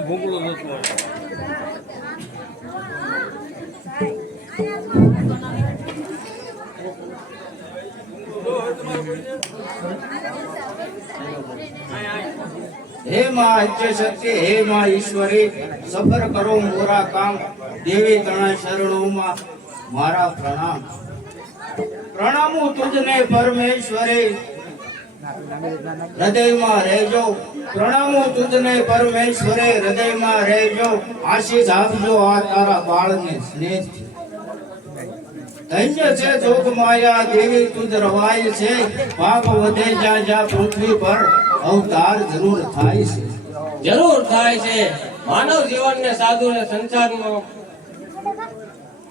ભૂંગળો નથી हे माँ इच्छा शक्ति हे माँ ईश्वरी सफर करो मोरा काम देवी तणा शरणों माँ मारा प्रणाम प्रणामू तुझने परमेश्वरी हृदय में रहजो प्रणामू तुझने परमेश्वरे हृदय में रहजो आशीष आपजो आ तारा बाळ ने स्नेह धन्य છે જોગ માયા દેવી તુજ રવાય છે પાપ વધે જા પૃથ્વી પર અવતાર જરૂર થાય છે માનવ જીવન ને સાધુ ને સંસાર નો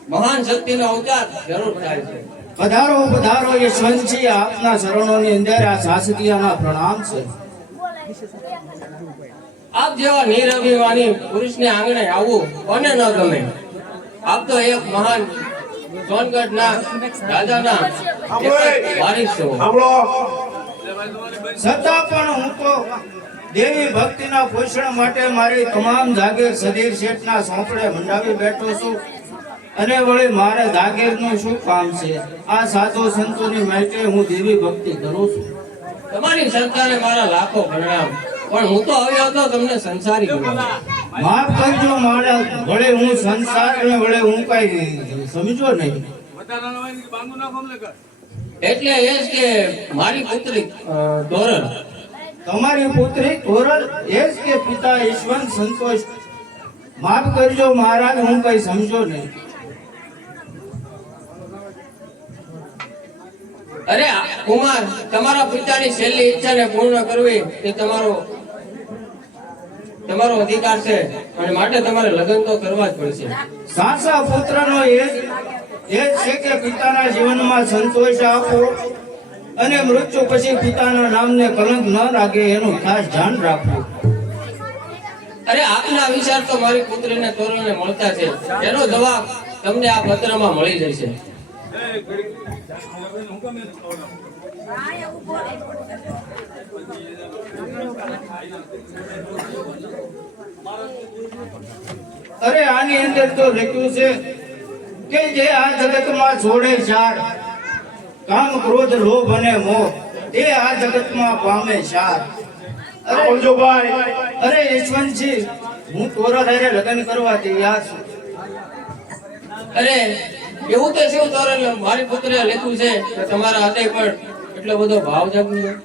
મહાન શક્તિ નો અવતાર જરૂર થાય છે પધારો પધારો યશવંતજી આપના ચરણો ની અંદર આ શાસકીયના પ્રણામ છે આપ જેવા નિરભિમાની પુરુષ ને આંગણે આવવું કોને ન ગમે આપ તો એક મહાન સોનગઢ ના રાજા ના વારિસ છો છતાં પણ હું તો દેવી ભક્તિના પોષણ માટે મારી તમામ જાગીર સદીર શેઠના સોંપડે મંડાવી બેઠો છું અને વળી મારે જાગીરનું શું કામ છે આ સાધુ સંતોની માટે હું દેવી ભક્તિ કરું છું તમારી સંતાને મારા લાખો પ્રણામ પણ હું તો આવ્યો હતો તમને સંસારી માફ કરજો મારા વળે હું સંસાર અને વળે હું કઈ સમજો નહીં એટલે એ જ કે મારી પુત્રી ધોરણ તમારી પુત્રી ધોરણ એ જ કે પિતા ઈશ્વર સંતોષ માફ કરજો મહારાજ હું કઈ સમજો નહીં અરે કુમાર તમારા પિતાની છેલ્લી ઈચ્છાને પૂર્ણ કરવી એ તમારો અધિકાર છે અને માટે તમારે લગ્ન તો કરવા જ પડશે સાચા પુત્રનો એ જ છે કે પિતાના જીવનમાં સંતોષ આપો અને મૃત્યુ પછી પિતાના નામને કલંક ન લાગે એનું ખાસ ધ્યાન રાખવું અરે આપના વિચાર તો મારી પુત્રીને તોરણને મળતા છે એનો જવાબ તમને આ પત્રમાં મળી જશે અરે આની અંદર તો લખ્યું છે કે જે આ જગતમાં છોડે ચાર કામ ક્રોધ લોભ અને મોહ તે આ જગતમાં પામે ચાર અરે યશવંતજી હું તોરા હારે લગ્ન કરવા તૈયાર છું અરે એવું તો શું તોરણ મારી પુત્રીએ લખ્યું છે કે તમારા હાથે પણ એટલો બધો ભાવ જાગ્યો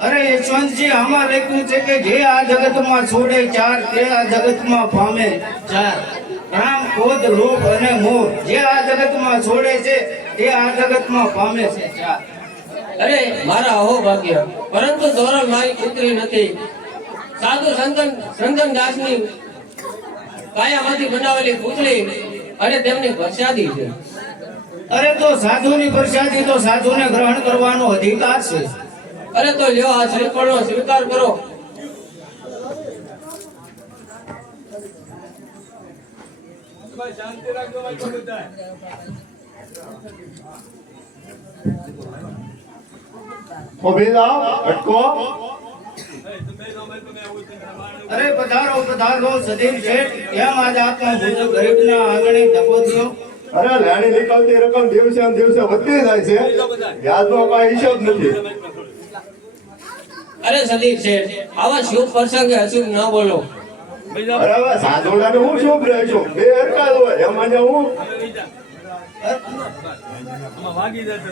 અરે યશવંતજી આમાં લખ્યું છે કે જે આ જગતમાં છોડે ચાર તે આ જગતમાં પામે ચાર કામ ક્રોધ લોભ અને મોહ જે આ જગતમાં છોડે છે તે આ જગતમાં પામે છે ચાર અરે મારા અહો ભાગ્ય પરંતુ તોરણ મારી પુત્રી નથી સાધુ સંતન દાસની કાયામાંથી બનાવેલી પુત્રી અને તેમની પ્રસાદી છે અરે તો સાધુની પ્રસાદી તો સાધુને ગ્રહણ કરવાનો અધિકાર છે અરે તો લ્યો આ શ્રીફળનો સ્વીકાર કરો શાંતિ રાખજો બધા અરે પધારો પધારો સદીર શેઠ કેમ આજ આપના ભૂજ ગરીબના આંગણે ધકો થયો અરે લેણી નીકળતી રકમ દિવસે ને દિવસે વધતી જાય છે વ્યાજનો કઈ હિસાબ નથી અરે સદીર શેઠ આવા શુભ પ્રસંગે અશુભ ન બોલો અરે હવે સાધુડાને હું શુભ રહેશું બે હરકા હોય એમાં હું વાગી જશે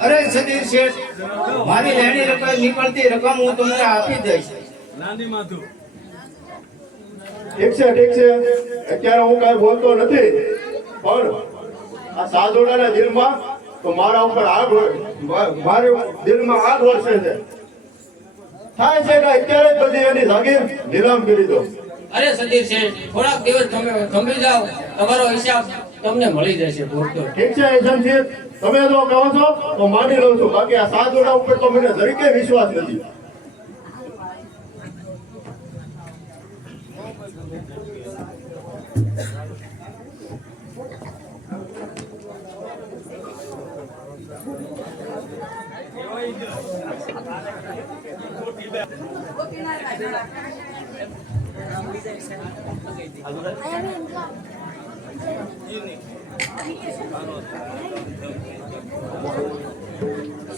અરે સદીર શેઠ મારી લેણી રકમ નીકળતી રકમ હું તમને આપી દઈશ નાની માથું ઠીક છે અત્યારે હું કઈ બોલતો નથી પણ આ સાધુડાના દિલમાં તો મારા ઉપર આગ મારા દિલમાં આગ વરસે છે થાય છે કે અત્યારે જ બધી એની જાગીર નીલામ કરી દો અરે સદીર શેઠ થોડાક દિવસ તમે થંભી જાઓ તમારો હિસાબ તમને મળી જશે પૂરતો ઠીક છે એજન્સી તમે જો કહો છો તો માની લઉં છું બાકી આ સાધુડા ઉપર તો મને જરીકે વિશ્વાસ નથી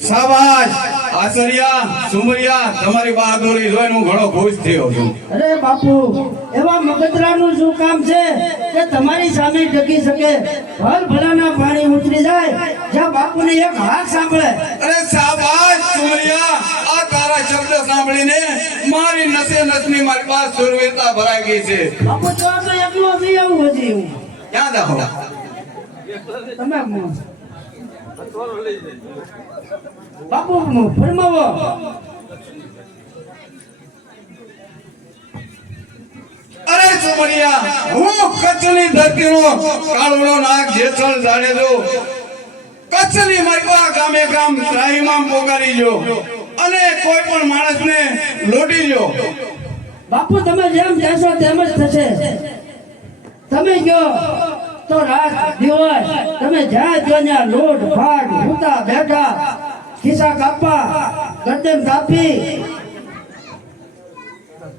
શાબાશ આસરિયા સુમરિયા, તમારી બહાદુરી જોઈને હું ઘણો ખુશ થયો છું. અરે બાપુ, એવા મગદરાનું શું કામ છે કે તમારી સામે ટકી શકે? ભલ ભલાના પાણી ઉતરી જાય જ્યાં બાપુને એક હાથ સાંભળે. અરે શાબાશ સુમરિયા, આ તારા શબ્દ સાંભળીને મારી નસે નસની મારી પાસે સુરવીરતા ભરાઈ ગઈ છે. બાપુ તો આ તો એકલો થઈ આવું હજી હું. ક્યાં જાઓ? તમે બાપુ ફરમાવો. અરે સુમરિયા, હું કચ્છની ધરતીનો કાળવડો નાગ જેસલ જાડેજો, કચ્છની મરવા ગામે ગામ ત્રાહીમામ પોકારી જો અને કોઈ પણ માણસને લોટી જો. બાપુ તમે જેમ કહેશો તેમ જ થશે. તમે કયો તો રાત દિવસ તમે જ્યાં જો ત્યાં લોટ ફાટ ભૂતા બેઠા ખિસ્સા કાપવા ગરદન કાપી.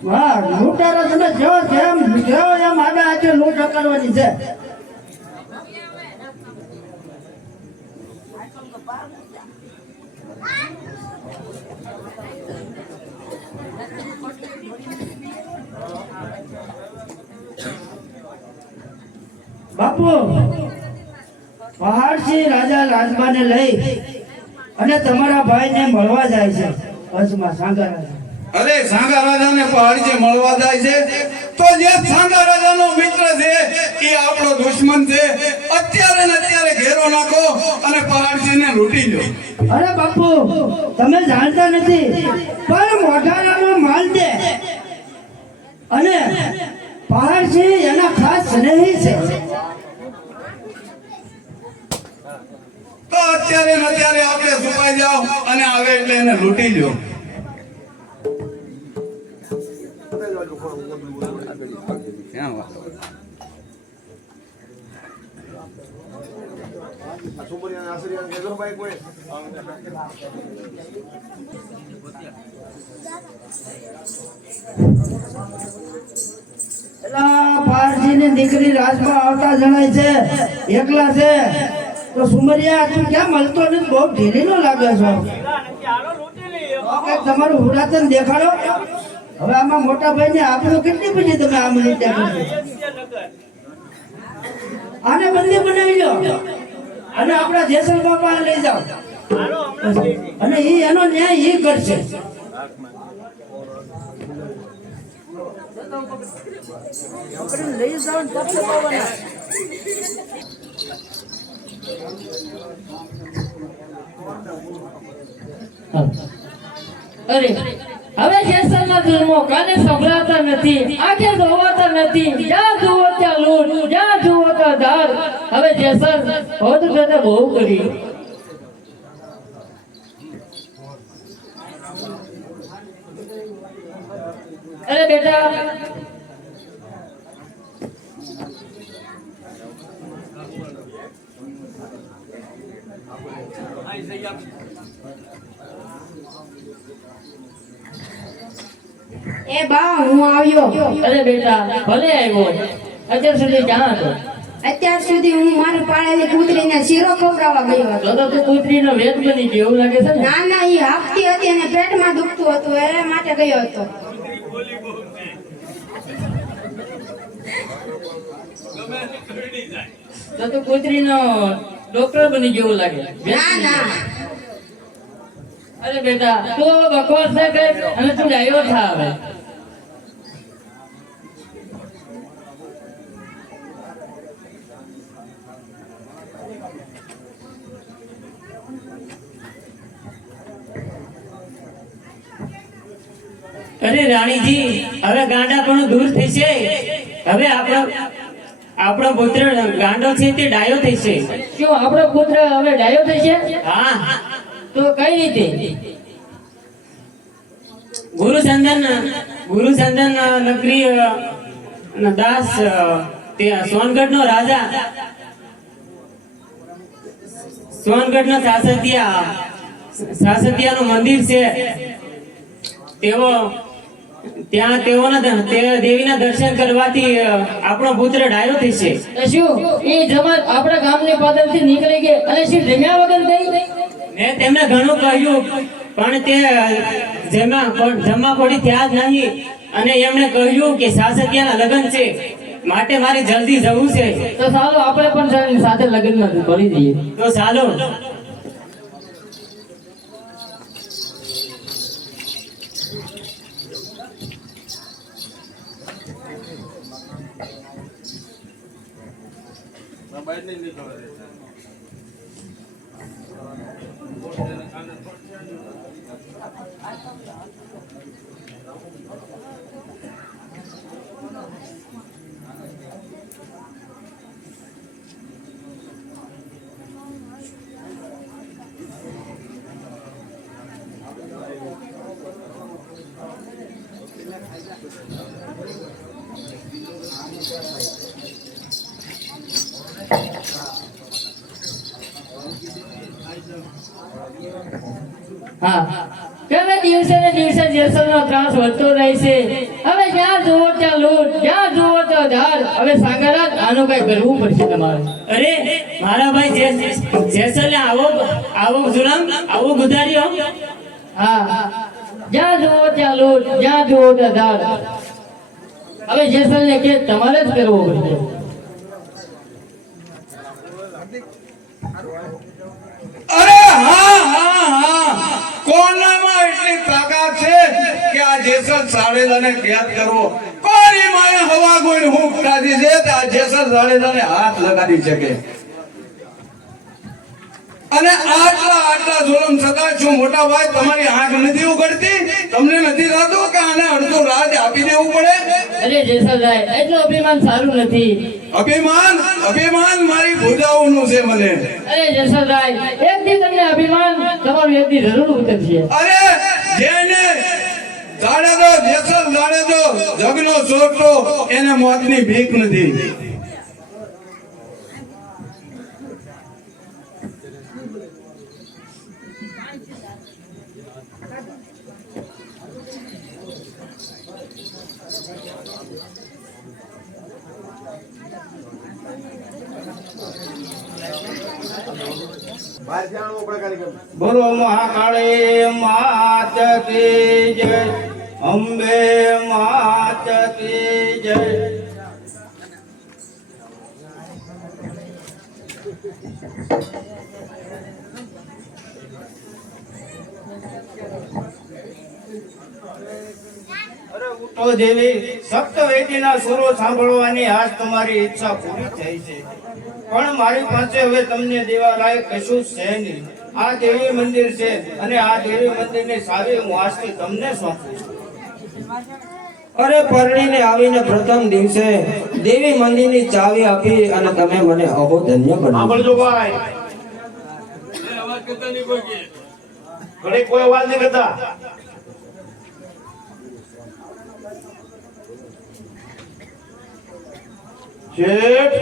વાહ, લૂંટારો તમે જો જેમ જો એમ આડા હાથે લૂંટ કરવાની છે. બાપુ, પહાડથી રાજા રાજબાને લઈ અને તમારા ભાઈને મળવા જાય છે બસમાં સાંગા રાજા. અરે સાંગા રાજાને પહાડથી મળવા જાય છે તો જે સાંગા રાજાનો મિત્ર છે એ આપણો દુશ્મન છે. અત્યારે ને અત્યારે ઘેરો નાખો અને પહાડજીને લૂંટી લો. અરે બાપુ, તમે જાણતા નથી પણ મોઢારાનો માલ દે અને પહાડજી એના ખાસ સ્નેહી છે. તો અત્યારે ને અત્યારે આપણે છુપાઈ જાઓ અને આવે એટલે એને લૂંટી લો. પહાડજીની દીકરી રાજમાં આવતા જણાય છે, એકલા છે. તો સુમરિયા, તું ક્યાં મળતો નથી? બહુ ઢીલીનો લાગે છો. તમારું હુરાતન દેખાડો. હવે આમાં મોટા ભાઈ ને આપ્યું કેટલી પછી તમે આમ રીતે આને બંદી બનાવી લો અને આપણા જેસલ બાપા લઈ જાઓ અને એનો ન્યાય એ કરશે. લઈ જાઓ ને તપ પાવાના. અરે હવે જેસલના જન્મો કાને સંભળાતા નથી, આંખે જોવાતા નથી. જ્યાં જુઓ ત્યાં લૂંટ, જ્યાં જુઓ ત્યાં ધાર. હવે જેસલ હોદ તને બહુ કરી. અરે બેટા, એ બા, હું આવ્યો. અરે બેટા, ભલે આવ્યો. અત્યાર સુધી ક્યાં હતો? અત્યાર સુધી હું મારી પાળેલી કૂતરીને શીરો ખવડાવવા ગયો હતો. તો તું કૂતરીનો વેદ બની ગયો એવું લાગે છે ને? ના ના, એ હાંફતી હતી અને પેટમાં દુખતું હતું એ માટે ગયો હતો. તો તું કૂતરીનો ડોક્ટર બની ગયો એવું લાગે. ના ના, અરે બેટા, તું હવે બકવાસ ના કર અને તું ડાયો થા હવે. અરે રાણીજી, હવે ગાંડા પણ દૂર થશે. હવે આપણો પુત્ર ગાંડો છે તે ડાયો થશે. શું આપણો પુત્ર હવે ડાયો થશે? હા, તો કઈ રીતે? ગુરુ ચંદન નગરી અને દાસ તે સોનગઢનો રાજા સોનગઢનો સાસતિયાનું મંદિર છે ત્યાં દેવીના દર્શન કરવાથી આપણો પુત્ર ડાયો થશે. તો શું એ જમાત આપણા ગામની પાદરથી નીકળી ગઈ અને શું જમ્યા વગર ગઈ? મેં તેમને ઘણું કહ્યું પણ તે જમા પડી થયા જ નહીં અને એમણે કહ્યું કે સાસતિયાના લગ્ન છે માટે મારે જલ્દી જવું છે. તો ચાલો આપણે પણ સાથે લગ્નમાં ભરી દઈએ. તો ચાલો. હા, હવે દિવસે ને દિવસે જેસલનો ત્રાસ વધતો રહે છે. હવે જ્યાં જુઓ ત્યાં લૂંટ, જ્યાં જુઓ ત્યાં ધાડ. હવે સાગરરાજ આનું કઈ કરવું પડશે તમારે. અરે મારા ભાઈ જેસલ આવો જુલમ આવો ગુજાર્યો. હા, જ્યાં જુઓ ત્યાં લૂંટ, જ્યાં જુઓ ત્યાં ધાડ. હવે જેસલને કે તમારે જ કરવો પડશે. અરે હા કોનામાં એટલી તાકાત છે કે આ જેસલ સાડેલાને કેદ કરવો. કોની માએ હવા ગોળ હૂંફ કાઢી છે તો આ જેસલ સાડેલાને હાથ લગાડી શકે. અને આટલા જુલમ છતાં શું મોટા ભાઈ તમારી આંખ નથી ઉઘડતી? તમને નથી થતું કે આને અડધું રાજ આપી દેવું પડે? અરે જેસલભાઈ, એટલું અભિમાન સારું નથી. અભિમાન મારી ભૂજાઓનું છે મને. અરે જેસલભાઈ, એક દી તમને અભિમાન તમારું એક દી જરૂર ઉતરશે. અરે જેને જાડેજો જેસલ જાડેજો જગનો છોકરો એને મોતની ભીખ નથી. બોલો મહાકાળી માત કી જય, અંબે માત કી જય. અરે ઉઠો દેવી, સપ્તવેદીના સુરો સાંભળવાની આજ તમારી ઈચ્છા પૂરી થઈ છે. પણ મારી પાસે હવે તમને દેવા લાયક કશું છે નહીં. આ દેવી મંદિર છે અને આ દેવી મંદિરની સારી હું આજથી તમને સોંપું છું. અરે પરણીને આવીને પ્રથમ દિવસે દેવી મંદિરની ચાવી આપી અને તમે મને અહો ધન્ય બનાવ્યો. સાંભળજો ભાઈ, અવાજ કરતા નહીં કોઈ કે. ઘણી કોઈ અવાજ નહીં કરતા. શેઠ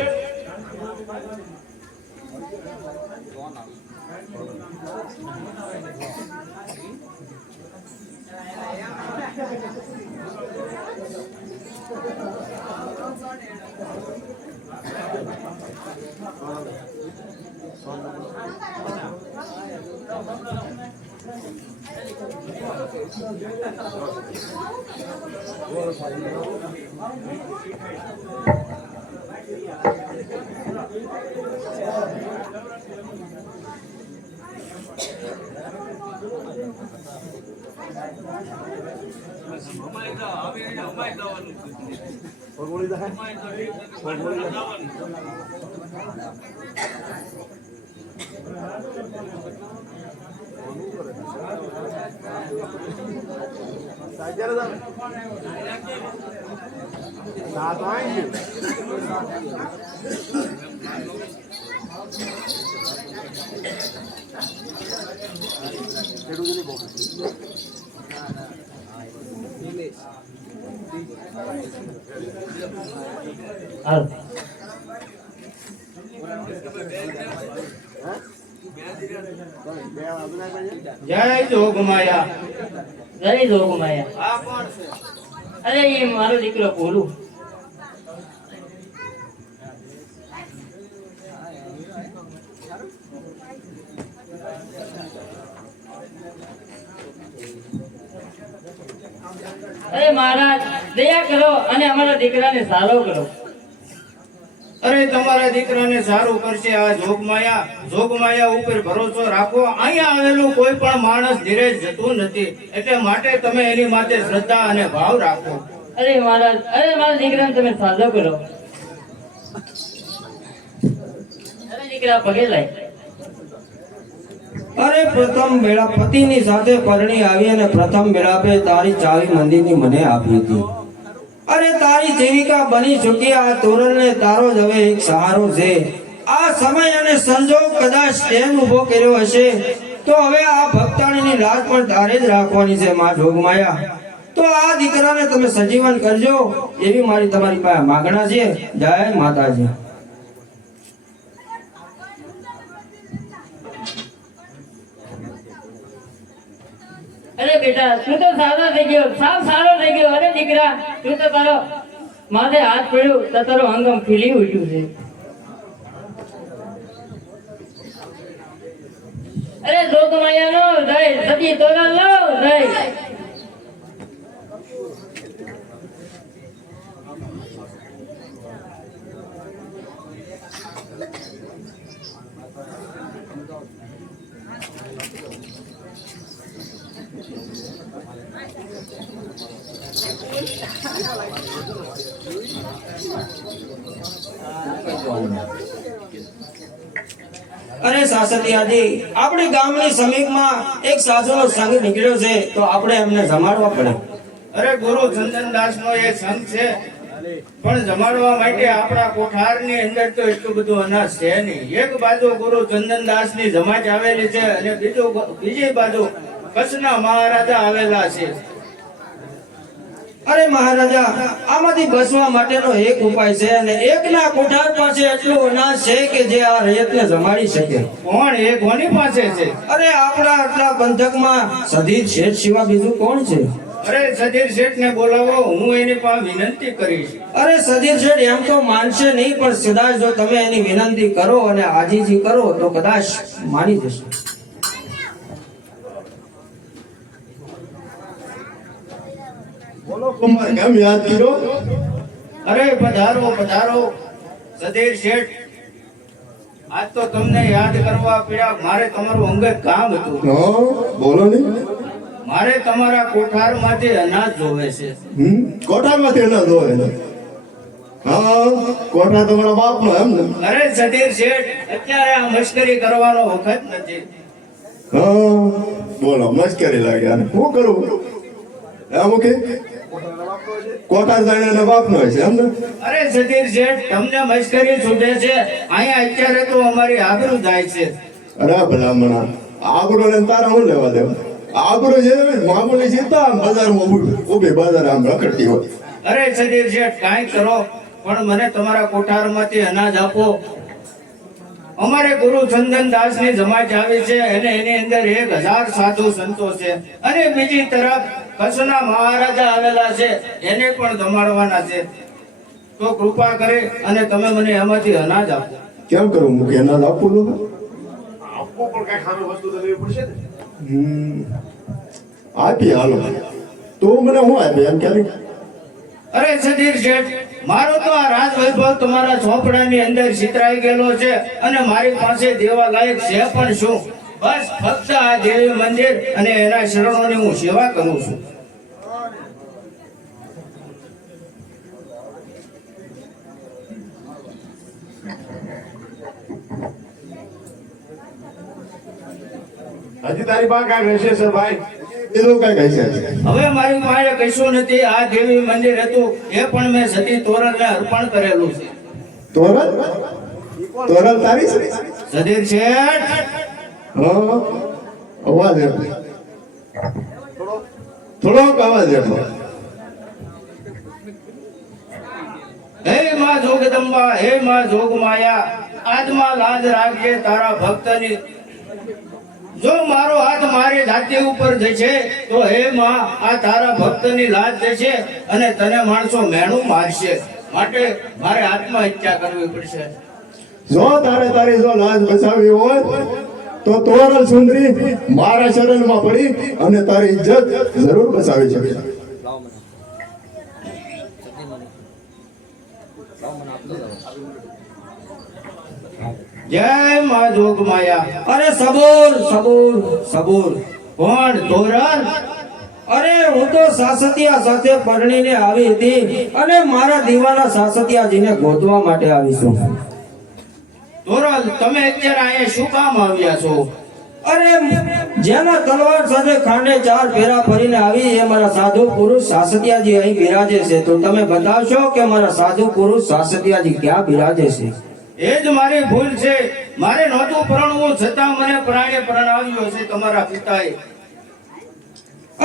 હાલ. જય જોગમાયા. જય જોગમાયા. આ કોણ છે? અરે એ મારો દીકરો ભોલું. અરે મહારાજ દયા કરો અને અમારા દીકરાને સારો કરો. અરે તમારા દીકરાને સારું કરશે આ જોગમાયા. જોગમાયા ઉપર ભરોસો રાખો. અહીંયા આવેલું કોઈ પણ માણસ ધીરે જતું નથી, એટલે માટે તમે એની માટે શ્રદ્ધા અને ભાવ રાખો. અરે મહારાજ, અરે મારા દીકરાને તમે સાજો કરો. અરે દીકરા પગે લાય. અરે પ્રથમ વેળા પતિની સાથે પરણી આવી અને પ્રથમ વેળાપે તારી ચાવી મંદિરની મને આપી હતી. અરે તારી જીવિકા બની ચૂકી. આ તોરણને તારો જ હવે એક સહારો છે. આ સમય અને સંજોગ કદાચ સ્ટેન્ડ ઉભો કર્યો હશે તો હવે આ ભક્તાણીની લાજ પણ તારે જ રાખવાની છે માં જોગમાયા. તો આ દીકરાને તમે સજીવન કરજો એવી મારી તમારી પાસે માગણા છે. જય માતાજી. અરે બેટા તું તો સારો થઈ ગયો, સાવ સારો થઈ ગયો. અરે દીકરા તું તો તારો માથે હાથ પડ્યો તો તારો અંગમ ખીલી ઉઠ્યું છે. અરે જોગમાયાનો જય, સતી તોરણ લો જય. અરે સાસતિયાજી, આપણી ગામની સમીપમાં એક સાધુનો સંઘ નીકળ્યો છે તો આપણે એમને જમાડવા પડે. અરે ગુરુ ચંદનદાસ નો એ સંઘ છે, પણ જમાડવા માટે આપણા કોઠારની અંદર તો એટલું બધું અનાજ છે નહીં. એક બાજુ ગુરુ ચંદનદાસ ની જમાત આવેલી છે અને બીજી બાજુ કચ્છના મહારાજા આવેલા છે. અરે મહારાજા, આમાંથી બચવા માટેનો એક ઉપાય છે અને એકના કોઠાર પાસે એટલું અનાજ છે કે જે આ રયતને જમાડી શકે. કોણ એ કોની પાસે છે? અરે આપણા આટલા પંથકમાં સધીર શેઠ સિવાય બીજું કોણ છે? અરે સધીર શેઠ ને બોલાવો, હું એની પાસે વિનંતી કરીશ. અરે સધીર શેઠ એમ તો માનશે નહીં, પણ કદાચ જો તમે એની વિનંતી કરો અને આજીજી કરો તો કદાચ માની જશે. બોલો કુમાર, કેમ યાદ કર્યો? અરે પધારો પધારો સધીર શેઠ. આજ તો તમને યાદ કરવા પડ્યા. મારે તમારું અંગત કામ હતું. હા, બોલો ને. મારે તમારા કોઠારમાંથી અનાજ જોવે છે. કોઠારમાંથી અનાજ હોય ને? હા, કોઠાર તમારા બાપનો એમ ને? અરે સધીર શેઠ, અત્યારે આ મશ્કરી કરવાનો વખત નથી. હા, બોલો, મસ્કરી લાગે. અને શું કરું એમ કે કોઠાર જાણે બાપનો છે એમ ને? અરે સધીર શેઠ, તમને મશ્કરી છૂટે છે. અહીંયા અત્યારે તો અમારી આબરૂ જાય છે. અરે ભલામણા, આબરો ને તારા હું લેવા દેવા? આબરો છે મામૂલી સીતા આમ બજારમાં ઉભી બજાર આમ રખડતી હોય. અરે સધીર શેઠ, કાંઈ કરો પણ મને તમારા કોઠારમાંથી અનાજ આપો. અમારે ગુરુ ચંદનદાસ ની જમાત આવી છે અને એની અંદર 1000 સાધુ સંતો છે અને બીજી તરફ કચ્છના મહારાજા આવેલા છે, એને પણ જમાડવાના છે. તો કૃપા કરી અને તમે મને એમાંથી અનાજ આપો. કેમ કરું? મૂકી અનાજ આપવું તો આપવું પણ કઈ ખાનું વસ્તુ તો લેવી પડશે ને. આપી હાલો. તો મને હું આપી એમ ક્યારે? અરે સધીર શેઠ, મારો તો આ રાજ વૈભવ તમારા ચોપડાની અંદર છિતરાઈ ગયેલો છે અને મારી પાસે દેવા લાયક છે પણ શું? બસ ફક્ત આ દેવી મંદિર અને એના શરણોની હું સેવા કરું છું. હજી તારી પાસે કાંઈક રહેશે સર ભાઈ? બીજું કઈ કહે છે? હવે મારી પાસે કશું નથી. આ દેવી મંદિર હતું એ પણ મેં સતી તોરણને અર્પણ કરેલું છે. તોરણ? તોરણ તારી છે? સધીર શેઠ, હા, અવાજ એટલો થોડોક અવાજ એટલો. હે માં માં જોગદંબા હે માં જોગમાયા આજમાં લાજ રાખજે તારા ભક્તની જો મારો હાથ મારી જાતિ ઉપર જશે તો હે માં આ તારા ભક્તની લાજ જશે અને તને માણસો મેણું મારશે માટે મારે આત્મહત્યા કરવી પડશે જો તારે તારી જો લાજ બચાવવી હોય તો તોરલ સુંદરી મારા શરણમાં પડી અને તારી ઇજ્જત જરૂર બચાવી શકે. જય માં જોગમાયા અરે સબૂર સબૂર સબૂર. કોણ તોરલ? અરે હું તો સાસતિયા સાથે પરણીને આવી હતી અને મારા દીવાના સાસતિયાજીને ગોતવા માટે આવી છું. તોરલ તમે અત્યારે અહીંયા શું કામ આવ્યા છો? અરે જેના તલવાર સાથે ખાંડે 4 ફેરા ફરીને આવી એ મારા સાધુ પુરુષ સાસતિયાજી અહીં બિરાજે છે. તો તમે બતાવશો કે મારા સાધુ પુરુષ સાસતિયાજી ક્યાં બિરાજે છે? એ જ મારી ભૂલ છે. મારે નહોતું પરણવું છતાં મને પ્રાણે પરણાવ્યો છે તમારા પિતાએ.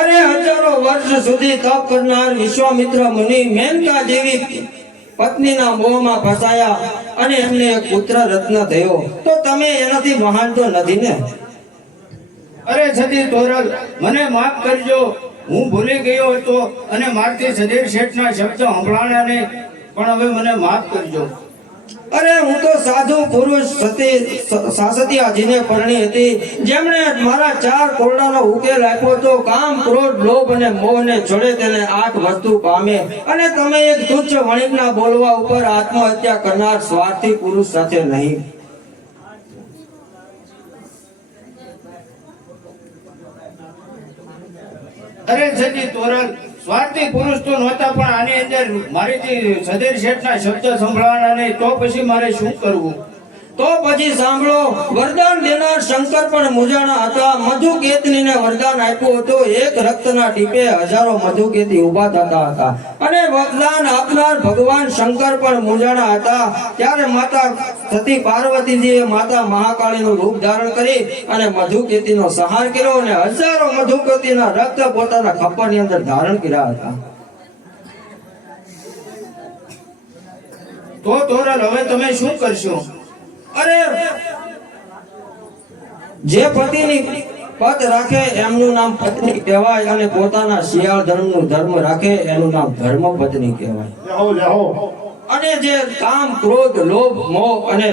અરે હજારો વર્ષ સુધી તપ કરનાર વિશ્વામિત્ર મુનિ મેનકા જેવી પત્નીના મોહમાં ફસાયા અને એમને એક પુત્ર રત્ન થયો. તો તમે એનાથી મહાન તો નથી ને? અરે સતી તોરલ મને માફ કરજો. હું ભૂલી ગયો હતો અને મારથી સદીર શેઠના શબ્દ સંભળાણા નહીં, પણ હવે મને માફ કરજો. અરે હું તો સાધુ પુરુષ સતી સાસતિયાજીને પરણી હતી જેમણે મારા 4 કોરડાનો ઉકેલ આપ્યો તો કામ ક્રોધ લોભ અને મોહને છોડે તેને 8 વસ્તુ પામે. અને તમે એક તુચ્છ વણિકના બોલવા ઉપર આત્મહત્યા કરનાર સ્વાર્થી પુરુષ સાથે નહીં. અરે સતી તોરલ સ્વાર્થી પુરુષ તો નહોતા, પણ આની અંદર મારીથી સદીર શેઠના શબ્દ સંભળાણા નહીં, તો પછી મારે શું કરવું? તો પછી સાંભળો, વરદાન દેનાર શંકર પણ મૂંઝાણા હતા. મધુકેતનીને વરદાન આપ્યું હતું. એક રક્તના ટીપે હજારો મધુકેતી ઊભા થતા હતા અને વરદાન આપનાર ભગવાન શંકર પણ મૂંઝાણા હતા. ત્યારે માતા સતી પાર્વતીજીએ માતા મહાકાળીનું રૂપ ધારણ કરી અને મધુકેતીનો સંહાર કર્યો અને હજારો મધુકેતીના રક્ત પોતાના ખપ્પરની અંદર ધારણ કર્યા હતા. તો તોરલ હવે તમે શું કરશો? અરે જે પતિની પત રાખે એમનું નામ પત્ની કહેવાય અને પોતાના શિયાળ ધર્મનું ધર્મ રાખે એનું નામ ધર્મ પત્ની કહેવાય. જાઓ જાઓ. અને જે કામ ક્રોધ લોભ મોહ અને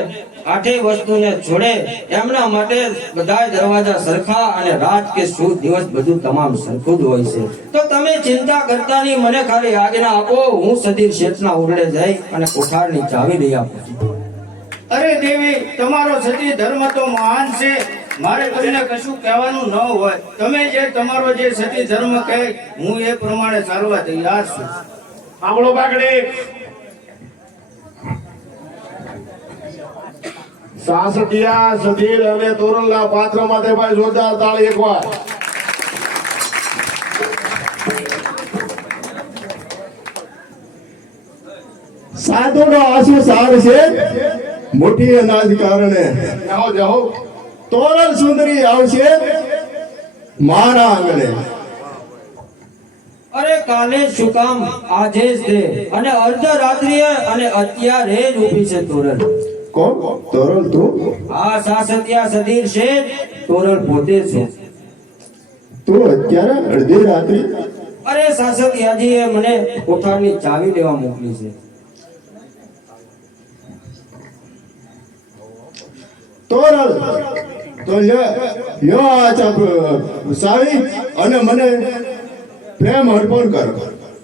8 વસ્તુને છોડે એમના માટે બધા દરવાજા સરખા અને રાત કે સુદ દિવસ બધું તમામ સરખું જ હોય છે. તો તમે ચિંતા કરતા નહીં, મને ખાલી આજ્ઞા આપો. હું સદીર શેઠના ઓરડે જઈ અને કોઠારની ચાવી લઈ આપું છું. અરે દેવી, તમારો સતી ધર્મ તો મહાન છે. મારે તમને કશું કહેવાનું ન હોય. તમે જે તમારો જે સતી ધર્મ કહે હું એ પ્રમાણે ચાલવા તૈયાર છું. સાંભળો બાગડી. સાસટિયા સધીર અને તોરલના પાત્ર માટે ભાઈ જોરદાર તાળી એકવાર. સાધુનો આંસુ સાર છે મોટી અનાજ કારણે. જાઓ જાઓ. તોરલ સુંદરી આવશે મારા આંગણે. અરે કાલે શું કામ, આજે જ દે. અને અર્ધરાત્રિએ અને અત્યારે જ ઊભી છે તોરલ. કોણ? તોરલ તું? આ સાસતિયા સદીર શેઠ તોરલ પોતે છે. તું અત્યારે અડધી રાત્રિ? અરે સાસતિયાજીએ મને કોઠારની ચાવી લેવા મોકલી છે. તોરલ તો લ્યો આ ચાવી અને મને પ્રેમ અર્પણ કર.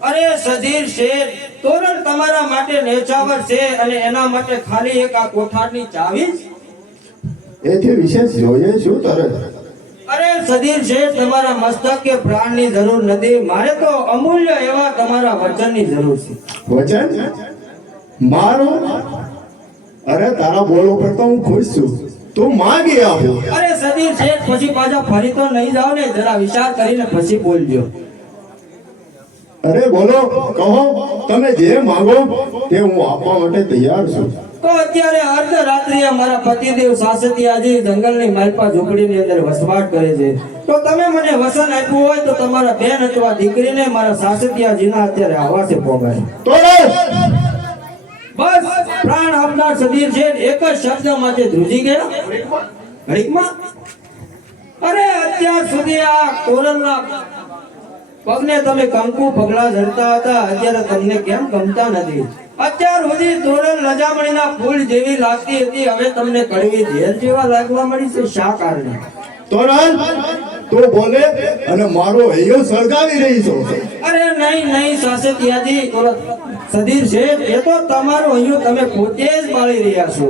અરે સધીર શેઠ, તોરલ તમારા માટે નેચાવર છે અને એના માટે ખાલી એક આ કોઠારની ચાવી જ? એથી વિશેષ જોઈએ શું તારે? અરે સધીર શેઠ, તમારા મસ્તક કે પ્રાણની જરૂર નથી. મારે તો અમૂલ્ય એવા તમારા વચનની જરૂર છે. વચન મારું? અરે તારા બોલ ઉપર તો હું ખુશ છું. તું માંગી આપો. અરે સધીર શેઠ, પછી પાછા ફરી તો નહીં જાવ ને? જરા વિચાર કરીને પછી બોલજો. અરે બોલો, કહો. તમે જે માંગો તે હું આપવા માટે તૈયાર છું. તો અત્યારે અર્ધરાત્રિએ મારા પતિદેવ સાસતિયાજી જંગલની માલપા ઝૂંપડીની અંદર વસવાટ કરે છે. તો તમે મને વસન આપ્યું હોય તો તમારા બેન અથવા દીકરીને મારા સાસતિયાજીના અત્યારે આવાસે પહોંચાડો. તોરલ બસ પ્રાણ આપનાર સદીર શેઠ એક જ શબ્દ માટે ધ્રુજી ગયા ઘડીકમાં. અરે અત્યાર સુધી આ કોરલના પગને તમે કંકુ પગલા ધરતા હતા, અત્યારે તમને કેમ ગમતા નથી? અત્યાર સુધી તોરણ લજામણીના ફૂલ જેવી લાગતી હતી, હવે તમને કડવી ઝેર જેવા લાગવા મળી છે. શા કારણે? તોરણ તું બોલે અને મારો હૈયો સળગાવી રહી છો. અરે નહીં નહીં સાસતિયાજી, સદીર શેઠ, એ તો તમારો હૈયો તમે પોતે જ બાળી રહ્યા છો.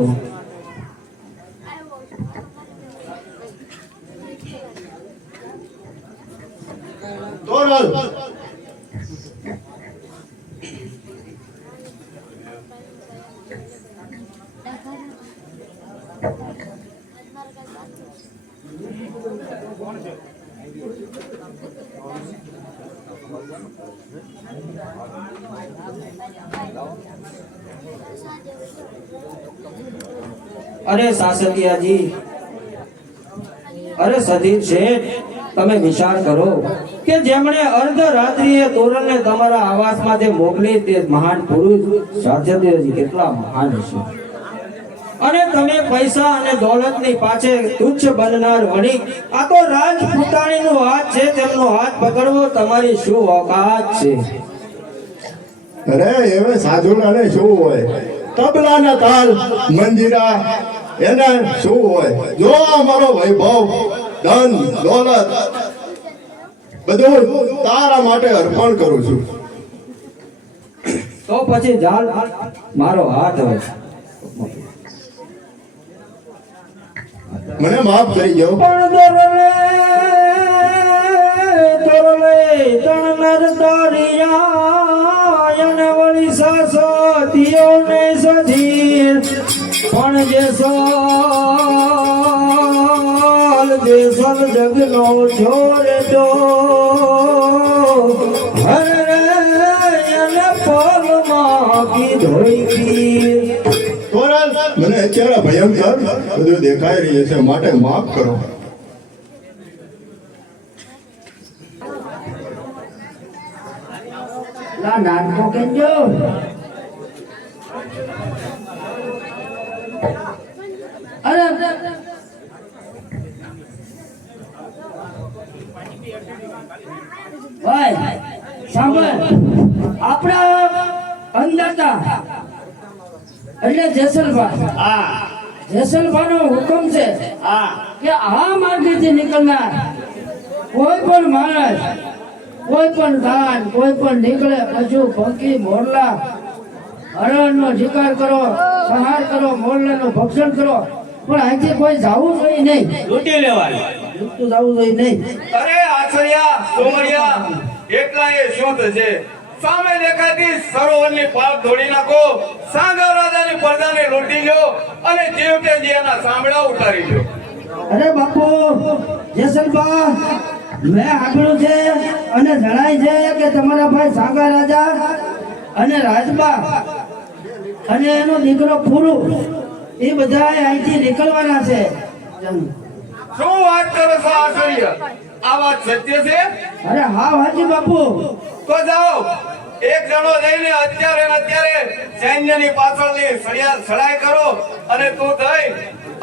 તોરણ અરે સાસતિયાજી, અરે સદીર શેઠ, તમે વિચાર કરો કે જેમણે અર્ધરાત્રિએ તોરણને તમારા આવાસમાંથી મોકલી તે મહાન પુરુષ સાસતિયાજી કેટલા મહાન હશે. અને તમે પૈસા અને દોલતની પાછળ તુચ્છ બનનાર વણિક, આ તો રાજપૂતાણીનો હાથ છે, તેમનો હાથ પકડવો તમારી શું ઓકાત છે? અરે એવે સાધુડાને શું હોય? તબલાના તાલ મંજીરા એને શું હોય? જો અમારો વૈભવ ધન દોલત બધું તારા માટે અર્પણ કરું છું. તો પછી જાલ મારો હાથ હવે મને માફ કરી જાઓ. પણ દોરલે તણનર દરિયા અને વળી સાસતીઓને સધીર, પણ જે સાલ દેસલ જગનો છોડે તો હરે અને પલમાં કીધોઈ કી. તોરણ મને અત્યારે ભયંકર બધું દેખાઈ રહ્યું છે, માટે માફ કરો. લા નાનકો કેજો અરે ભાઈ સાંભળ, આપણા અંદાતા એટલે જેસલભા નો હુકમ છે કે આ માર્ગેથી નીકળનાર કોઈ પણ માણસ, કોઈ પણ દાન, કોઈ પણ નીકળે, પશુ પંખી મોરલા હરણ નો શિકાર કરો, સંહાર કરો, મોરલા નું ભક્ષણ કરો, પણ અહીંથી કોઈ જવું જોઈએ નહીં, લૂંટી લેવાય. લૂંટતું જવું જોઈએ નહીં. અરે આચર્યા સોમરિયા, એટલા એ શું થશે? સામે દેખાતી સરોવરની પાપ ધોડી નાખો, સાંગા રાજાની પ્રજાને લૂંટી લો અને જીવ કે જીવના સાંભળા ઉતારી લો. અરે બાપુ જેસલભા, મેં સાંભળ્યું છે અને જણાય છે કે તમારા ભાઈ સાગા રાજા અને રાજબા અને એનો દીકરો ફુરુ એ બધા અહીંથી નીકળવાના છે. શું વાત કરો છો આચર્ય? આ વાત સત્ય છે? અરે હા હાજી બાપુ. તો જાઓ, એક જણો જઈને અત્યારે ને અત્યારે સૈન્યની પાછળની સડાઈ કરો અને તું થઈ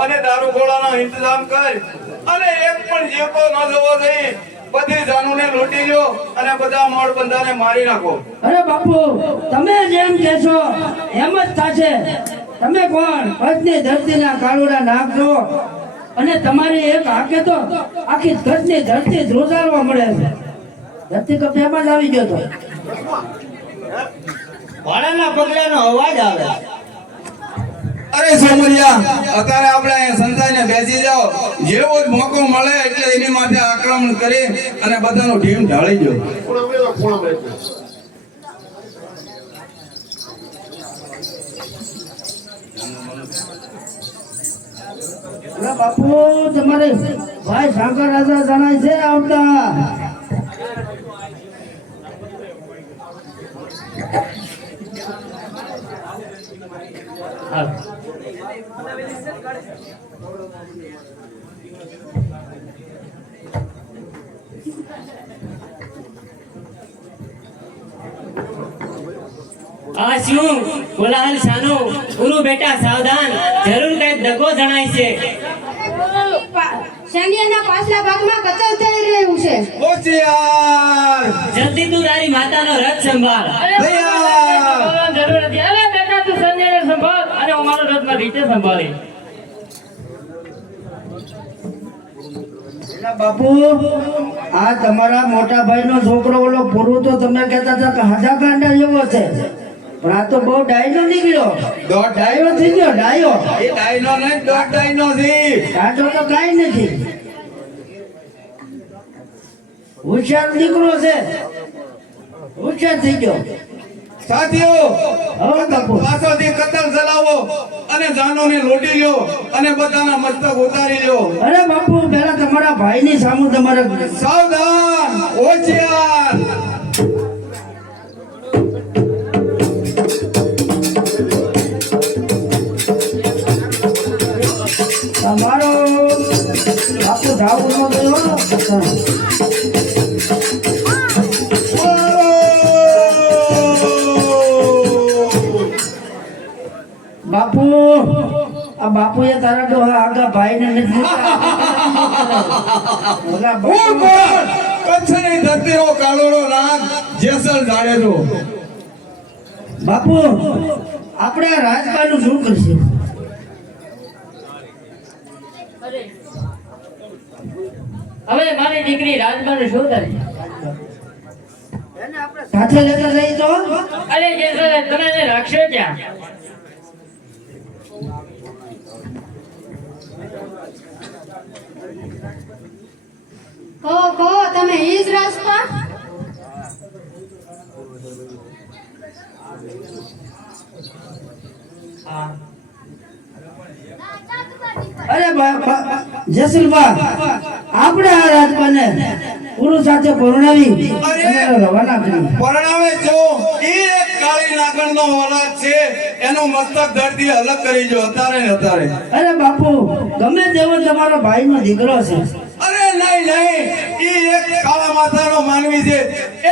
અને દારૂગોળાનો ઇંતજામ કર અને એક પણ જીવતો ન જવો જોઈએ. બધી જાનોને લૂંટી લો અને બધા મોડબંધાને મારી નાખો. અરે બાપુ, તમે જેમ કહેશો એમ જ થશે. તમે કોણ? કચ્છની ધરતીના કાળુડા નાખજો અને તમારી એક હાકે તો આખી કચ્છની ધરતી ધ્રુજારવા મળે છે. ધરતી તો ફેમાં જ આવી ગયો તો ભાડાના પગલાનો અવાજ આવે. અરે સોમરિયા, અત્યારે આપણે અહીંયા સંતાઈને બેસી જાઓ, જેવો જ મોકો મળે એટલે એની માથે આક્રમણ કરી અને બધાનું ટીમ ઢાળી દો. અરે બાપુ, તમારે ભાઈ સાગર રાજા જણાય છે આવતા. આ શું કોલાહલ શાનો? ગુરુ બેટા સાવધાન, જરૂર કઈક દગો જણાય છે. સંધ્યાના પાછલા ભાગમાં કતલ થઈ રહ્યું છે. હોશિયાર જલ્દી તું તારી માતાનો રથ સંભાળ. તૈયાર જરૂર નથી. અરે બેટા તું સંજયને સંભાળ અને હું મારો રથમાં રીતે સંભાળી. બાપુ આ તમારા મોટા ભાઈ નો છોકરો ઓલો પૂરું તો તમે કહેતા હતા કે હાજા કાંડા જેવો છે, પણ આ તો બહુ ડાયનો નીકળ્યો. ડાયો થઈ ગયો, ડાયો. એ ડાયનો ને દોઢ ડાયનો છે. કાંટો તો કાંઈ નથી. હોશિયાર દીકરો છે, હોશિયાર થઈ ગયો. સાથીઓ હવે બાપુ પાછળથી કતલ ચલાવો અને જાનોને લૂંટી લ્યો અને બધાના મસ્તક ઉતારી લ્યો. અરે બાપુ પેલા તમારા ભાઈની સામું તમારે સાવધાન હોશિયાર. તમારો બાપુ ધાવું ન ગયો. બાપુ આ બાપુએ તારા ડોહા આગા ભાઈને નથી ઓલા હું કોણ? કચ્છની ધરતીનો કાળોડો નાગ જેસલ જાડેજો. બાપુ આપણે આ રાજબાનું શું કરશું? હવે મારી દીકરી રાજબાનું શું કરે? સાથે લેતા જઈ તો અરે જે તમે એને રાખશો ક્યાં? કહો તમે ઈ જ રસ્તા? અરે જસલબા આપણે આ રાજબાને પુરુષ સાથે પરણાવી અને રવાના કરી. પરણાવે જો એ એક કાળી નાગણનો ઓલાદ છે, એનું મસ્તક ધરતી અલગ કરી જો અત્યારે ને અત્યારે. અરે બાપુ ગમે તેવો તમારો ભાઈનો દીકરો છે. અરે નહીં નહીં, એ એક કાળા માથાનો માનવી છે.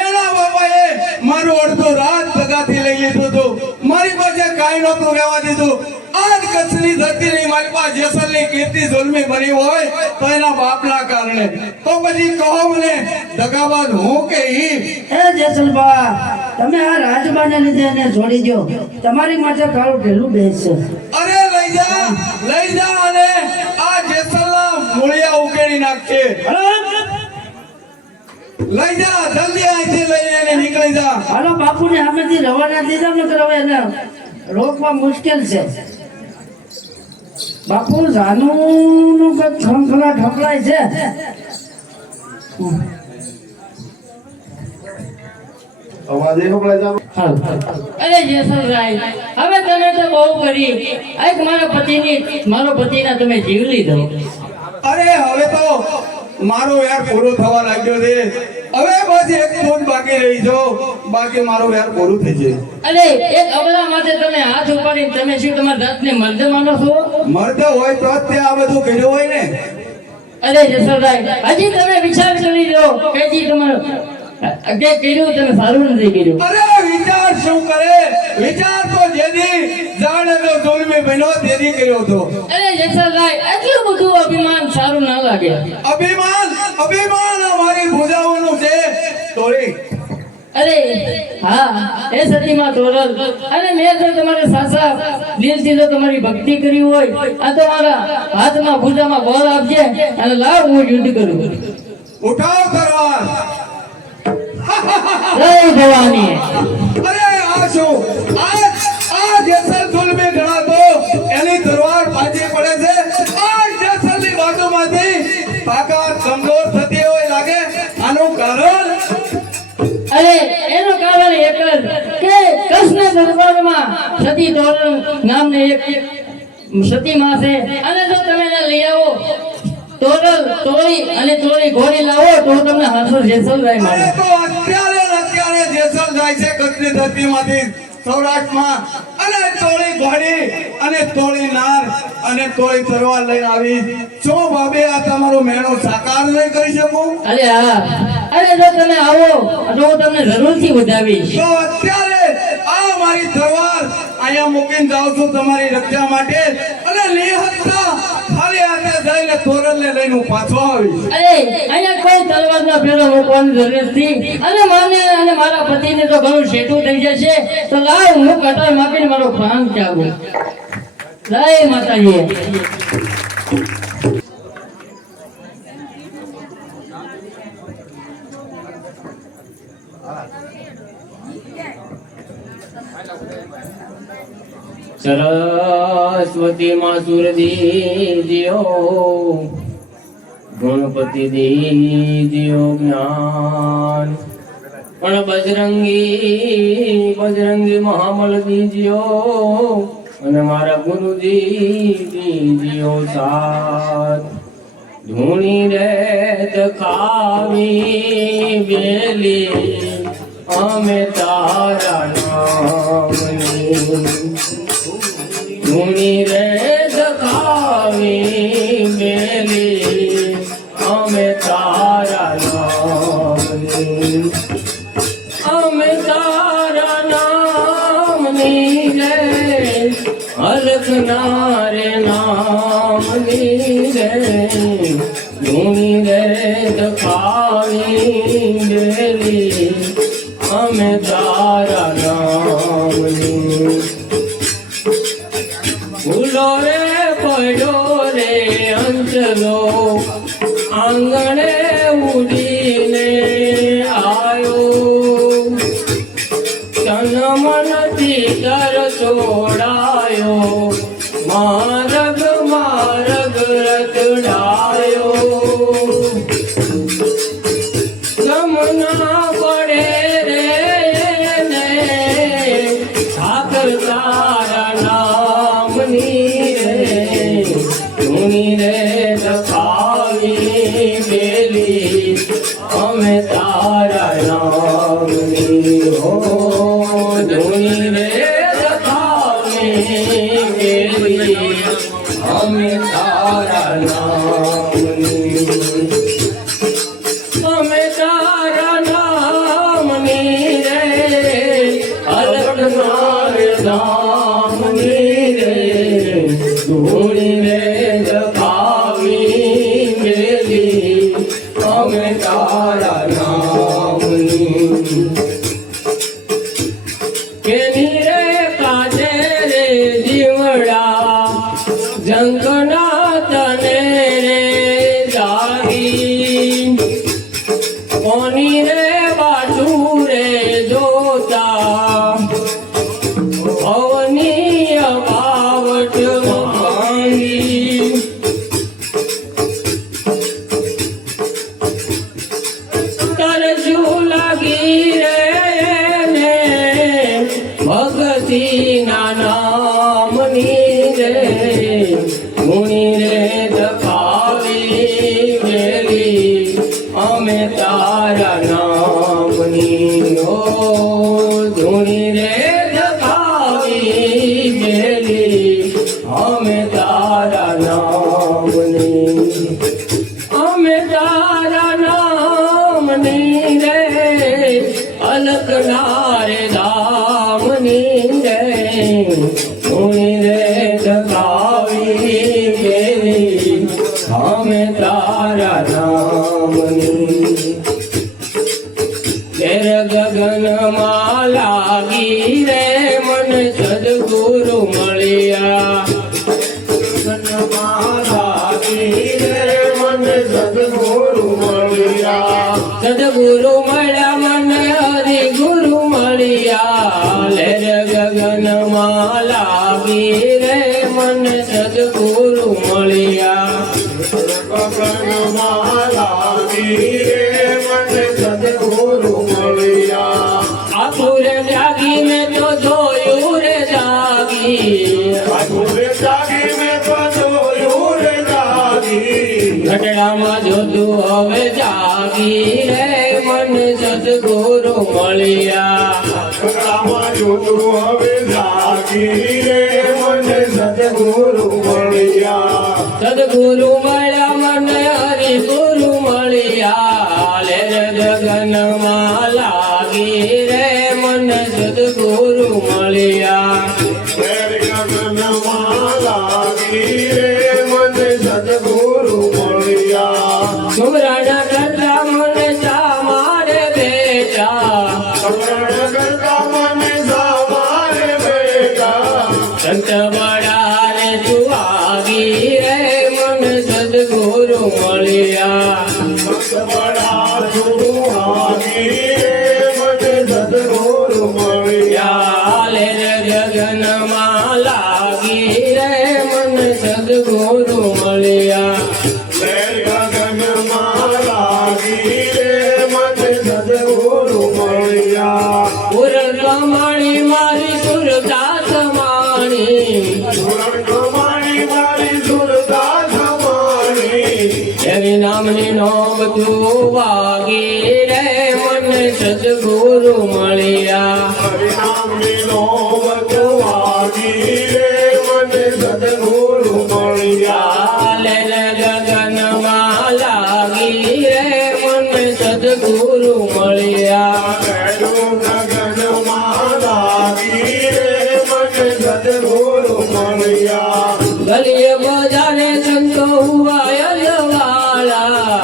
એના બાપાએ મારું અડધું રાત ભગાથી લઈ લીધું હતું, મારી પાસે કાંઈ નહોતું રહેવા દીધું. આજ કચ્છની ધરતીની મારી પાસે જેસલની કીર્તિ જુલમી બની હોય તો એના બાપના કારણે. તો પછી કહો મને દગાબાજ હું કે ઈ? એ જસલબા તમે આ રાજબાને લીધે એને છોડી દો, તમારી માટે કાળું ઢેલું બેસશે. અરે લઈ જા અને આ જેસલના મૂળિયા ઉકેડી નાખશે. લઈ જા જલ્દી, અહીંથી લઈને એને નીકળી જા. હાલો બાપુને સામેથી રવાના થઈ જાવ, નકર હવે એને રોકવા મુશ્કેલ છે. બાપુ જાનુનું કંઈક ખંખલા ઠપલાય છે. અવાજ એ સંભળાય છે? અરે જેસલરાય હવે તમે તો બહુ કરી. એક મારો પતિના તમે જીવ લીધો. અરે હવે તો મારો યાર પૂરો થવા લાગ્યો છે. હવે બસ એક ફોન બાકી રહી છો, બાકી મારો યાર પૂરું થઈ જાય. અરે એક અબલા માટે તમે હાથ ઉપાડીને તમે શું તમારા જાતને મર્દ માનો છો? મર્દ હોય તો જ તે આ બધું કર્યું હોય ને. અરે જસલરાય હજી તમે વિચાર કરી લો કે જી તમારું જે કર્યું તમે સારું નથી કર્યું. અરે વિચાર શું કરે? વિચાર તો જેદી જાણે તો જુલમી બન્યો તેદી કર્યો હતો. અરે જસલરાય એટલું બધું અભિમાન સારું ના લાગે. અભિમાન અમારી ભૂજાઓનું છે તોરી. અરે હા એ સતીમાં તોરલ અને મેં તો તમારે સાસા દિલથી જો તમારી ભક્તિ કરી હોય આ તો મારા હાથમાં ભૂજામાં બોલ આપજે અને લાવ હું યુદ્ધ કરું. ઉઠાવ તલવાર. જય ભવાની. અરે આ શું? આ જેસલ જુલમી ગણાતો એની તલવાર પાછી પડે છે. આ જેસલની બાજુમાંથી તાકાત કમજોર થતી હોય લાગે. આનું કારણ? અરે એનું કારણ એક જ કે કૃષ્ણ દરબારમાં સતી તોરલ નામને એક સતી માં છે અને જો તમે એને લઈ આવો તોરલ તોળી અને તોળી ઘોડી લાવો તો તમને હાથો જેસલરાય મળે. અરે તો અત્યારે જેસલ જાય છે કચ્છની ધરતીમાંથી સૌરાષ્ટ્રમાં અને તોળી ઘોડી અને તોળી નાર અને તોળી તલવાર લઈને આવી. શું ભાભી આ તમારો મેળો સાકાર નહીં કરી શકું? અરે હા અરે જો તમે આવો તો હું તમને જરૂરથી વધાવીશ. તો અત્યારે આ મારી તલવાર અહીંયા મૂકીને જાઉં છું તમારી રક્ષા માટે અને નિહત્તા ખાલી હાથે જઈને તોરણને લઈને હું પાછો આવીશ. અરે અહીંયા કોઈ તલવારનો ફેરો મૂકવાની જરૂર નથી અને મને અને મારા પતિને તો ઘણું શેઠું થઈ જશે તો લાવ હું કટાર માપીને મારો પ્રાણ ત્યાગું. જય માતાજી. સરસ્વતી માં સુરદીજીઓ ગણપતિ દીજીઓ જ્ઞાન પણ બજરંગી મહાબળ દીજીઓ અને મારા ગુરુજી દીજીઓ સાથ ધૂણી રેત ખાવી બેલી અમે તારા નામની ધૂણી રેત ખાવી બેલી અમે તારા નામની અમે તારા નામની રે અલખનારે નામની રે ધૂણી રેત ખાવી બેલી અમે તારા નામની ફૂલો રે પડ્યો રે અંચલો આંગણે ઉડીને આવ્યો તન મનથી કર છોડાયો માર્ગ રતડાયો જમના પડે રે ને ઠાકર તારા નામની રે ધૂણી રે લખાવી બેલી અમે તારા નામની હો ધૂણી રે લખાવી બેલી અમે તારા નામની અમે તારા નામની રે અલખનાર નામની રે ધૂણી રે લખાવી બેલી અમે તારા નામની કેની રે કાજે રે જીવડા જંગના તને રે જાગી કોની રે બાજુ રે જોતા અવની અબાવટ માંગી તરજુ લાગી રે ને ભગતી ના નામની રે ધૂણી રે દખાવી બેલી અમે તારા નામની હો ધૂણી રે દખાવી બેલી અમે તારા નામની અમે તારા નામની રે અલખનારે ધામની રે ધૂણી રે દખાવી બેલી અમે તારા નામની તેર ગગનમાં લાગી રે મન સદગુરુ મળ્યા ગગનમાં લાગી રે મન સદગુરુ મળ્યા સદગુરુ મળ્યા મને હરિ ગુરુ મળ્યા લેર ગગનમાં લાગી રે મન સદગુરુ મળ્યા ગગનમાં લાગી રે મન સદગુરુ મળ્યા આખુર જાગી મેં તો જોયું રે જાગી આખુર જાગી મેં તો જોયું રે જાગી ઘટડામાં જોતું હવે જાગી રે મન સદગુરુ મળ્યા ઘટડામાં જોતું હવે જાગી રે મન સદગુરુ મળ્યા સદગુરુ મળ્યા મને હરિ ગુરુ મળ્યા લેર ગગનમાં લાગી રે મન સદગુરુ મળ્યા સંત બડા રે તું આવી રે મને સદગુરુ મળ્યા યાલે રે ગગનમાં લાગી રે મને સદગુરુ મળ્યા કમાણી મારી સુરતા સમાણી એવી નામની નોમ તું વાગી રે મને સદગુરુ મળ્યા લે લે ગગનમાં લાગી રે મને સદગુરુ મળ્યા ગલીએ બજારે સંતો હુવાય વાળા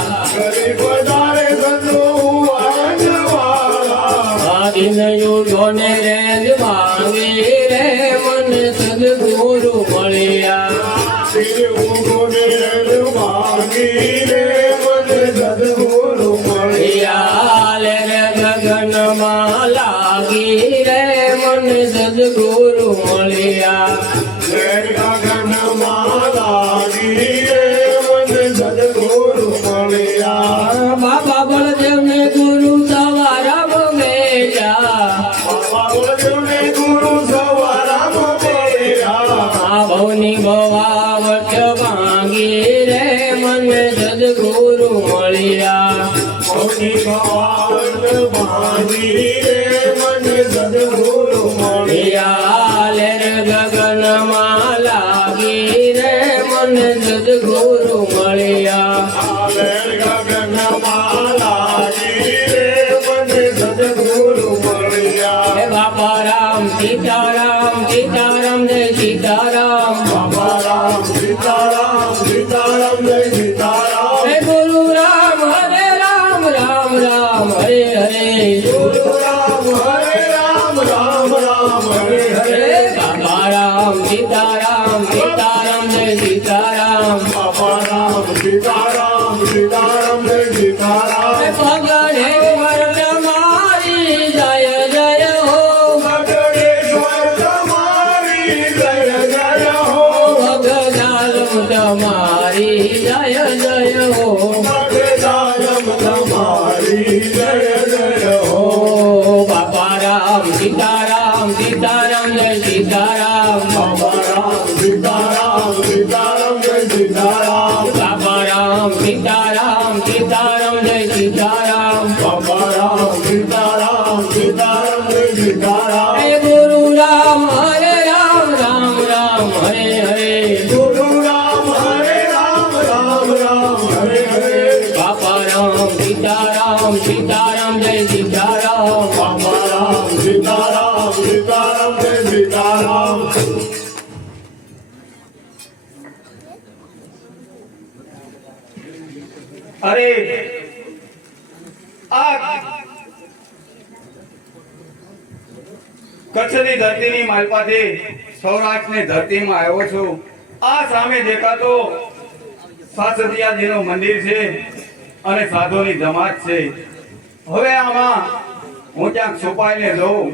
ને રેજ માંગી રે મને સદગુરુ મળ્યા લે રે ગગનમાં લાગી રે મને સદગુરુ મળ્યા બાબા બળદેવ ને ગુરુ સવારા ભવની ભવાવટ ભાંગી રે મને સદગુરુ મળ્યા લે રે ગગનમાં લાગી રે મને સદગુરુ મળ્યા બાપા રામ સીતારામ સીતારામ જય સીતારામ હે ગુરુ રામ હરે રામ રામ રામ હરે હરે બાપા રામ સીતારામ સીતારામ જય સીતારામ પગડે વરદ મારી જય જય હો ભગજાલમ તમારી જય જય હો બાપા રામ સીતારામ સીતારામ જય સીતારામ બાપા રામ સીતારામ સીતારામ જય સીતારામ હે ગુરુ રામ હરે રામ રામ રામ હરે હરે બાપા રામ સીતારામ સીતારામ જય સીતારામ અરે આ કચ્છની ધરતીની માલપાથી સૌરાષ્ટ્રની ધરતીમાં આવ્યો છું. આ સામે દેખાતો સાસતિયાજીનું મંદિર છે અને સાધુની જમાત છે. હવે આમાં હું ક્યાંક છુપાઈને જોઉં.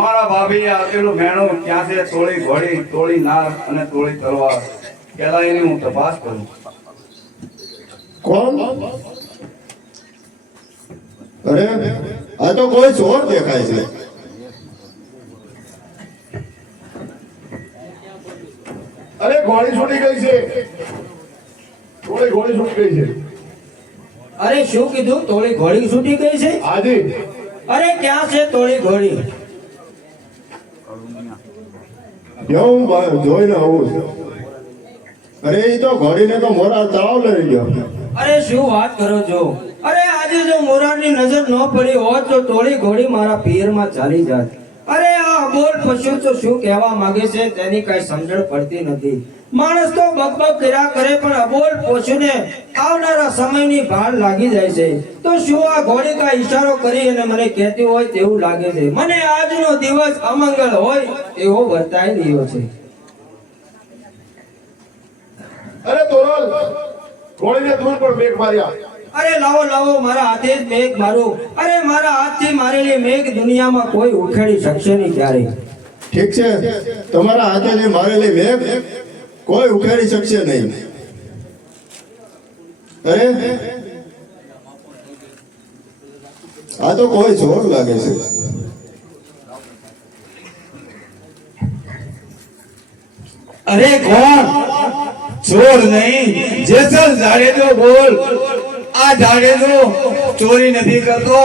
મારા ભાભીએ આપેલું મેણું ક્યાં છે? તોળી ઘોડી, તોળી નાર અને તોળી તલવાર. પેલા એની હું તપાસ કરું. કોણ? અરે આ તો કોઈ ચોર દેખાય છે. અરે ઘોડી છૂટી ગઈ છે. ઘોડી છૂટી ગઈ છે. અરે શું કીધું? તોળી ઘોડી છૂટી ગઈ છે? હાજી. અરે ક્યાં છે તોળી ઘોડી? હું જોઈને આવું છું. અરે એ તો ઘોડીને તો મોરા તળાવ લઈ ગયો. અરે શું વાત કરો છો? અરે આજે જો મોરારની નજર ન પડી હોત તો તોળી ઘોડી મારા પિયરમાં ચાલી જાત. અરે આ અબોલ પશુ તો શું કહેવા માંગે છે તેની કઈ સમજણ પડતી નથી. માણસ તો બકબક કર્યા કરે પણ અબોલ પશુને આવનારા સમયની ભાન લાગી જાય છે. તો શું આ ઘોડી કા ઈશારો કરી અને મને કહેતી હોય તેવું લાગે છે. મને આજનો દિવસ અમંગળ હોય એવો વર્તાઈ રહ્યો છે. અરે તોરલ, ઘોડીને દૂર પર મેઘ માર્યા. અરે લાવો લાવો, મારા હાથે જ મેઘ મારું. અરે મારા હાથથી મારેલી મેઘ દુનિયામાં કોઈ ઉખેડી શકશે નહીં ક્યારેય. ઠીક છે, તમારા હાથેથી મારેલી મેઘ કોઈ ઉખેડી શકશે નહીં. અરે આ તો કોઈ જોર લાગે છે. અરે કોણ? ચોર નહીં, જેસલ જાડેજો બોલ. આ જાડેજો ચોરી નથી કરતો,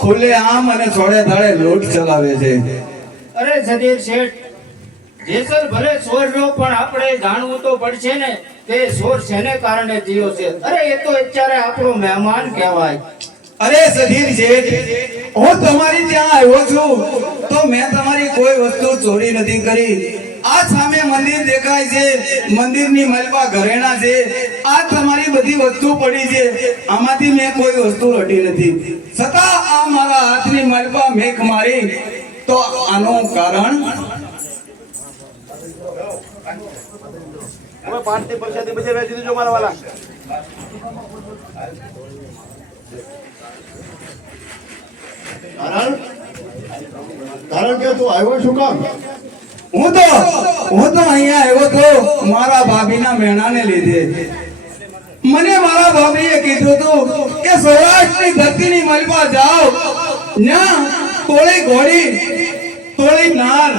ખુલ્લે આમ અને છોડે થાળે લૂંટ ચલાવે છે. અરે સદીર શેઠ, જેસલ ભલે ચોર રહ્યો પણ આપણે જાણવું તો પડશે ને કે ચોર શેને કારણે થયો છે. અરે એ તો અત્યારે આપણો મહેમાન કહેવાય. અરે સધીર શેઠ, હું તમારી ત્યાં આવ્યો છું તો મેં તમારી કોઈ વસ્તુ ચોરી નથી કરી. આ સામે મંદિર દેખાય છે, મંદિરની મલબા ઘરેણા છે, આ તમારી બધી વસ્તુ પડી છે, આમાંથી મેં કોઈ વસ્તુ લટી નથી. છતાં આ મારા હાથની મલબા મેઘ મારી, તો આનું કારણ? કારણ કે તું આવ્યો શું કામ? હું તો અહીંયા આવ્યો તો મારા ભાભીના મેણાને લીધે. મને મારા ભાભીએ કીધું હતું કે સૌરાષ્ટ્રની ધરતીની મલબા જાઓ, ત્યાં તોળી ઘોડી, તોળી નાર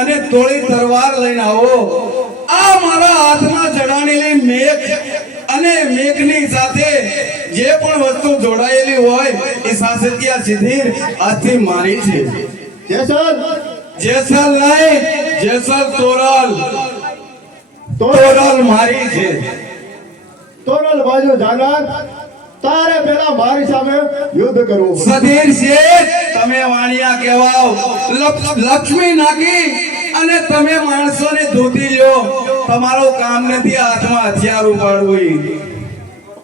અને તોળી તરવાર લઈને આવો. આ મારા હાથમાં ચડાણેલી મેઘ અને મેઘની સાથે જે પણ વસ્તુ જોડાયેલી હોય એ સાસતિયા સિદ્ધિર હાથથી મારી છે. જેસલ નહીં, જેસલ તોરલ, તોરલ મારી છે. તોરલ બાજુ જાનાર, તારે પેલા મારી સામે યુદ્ધ કરવું. સધીર શેઠ, તમે વાણિયા કહેવાઓ, લક્ષ્મી નાખી અને તમે માણસોને ધોતી લ્યો. તમારું કામ નથી હાથમાં હથિયાર ઉપાડવું.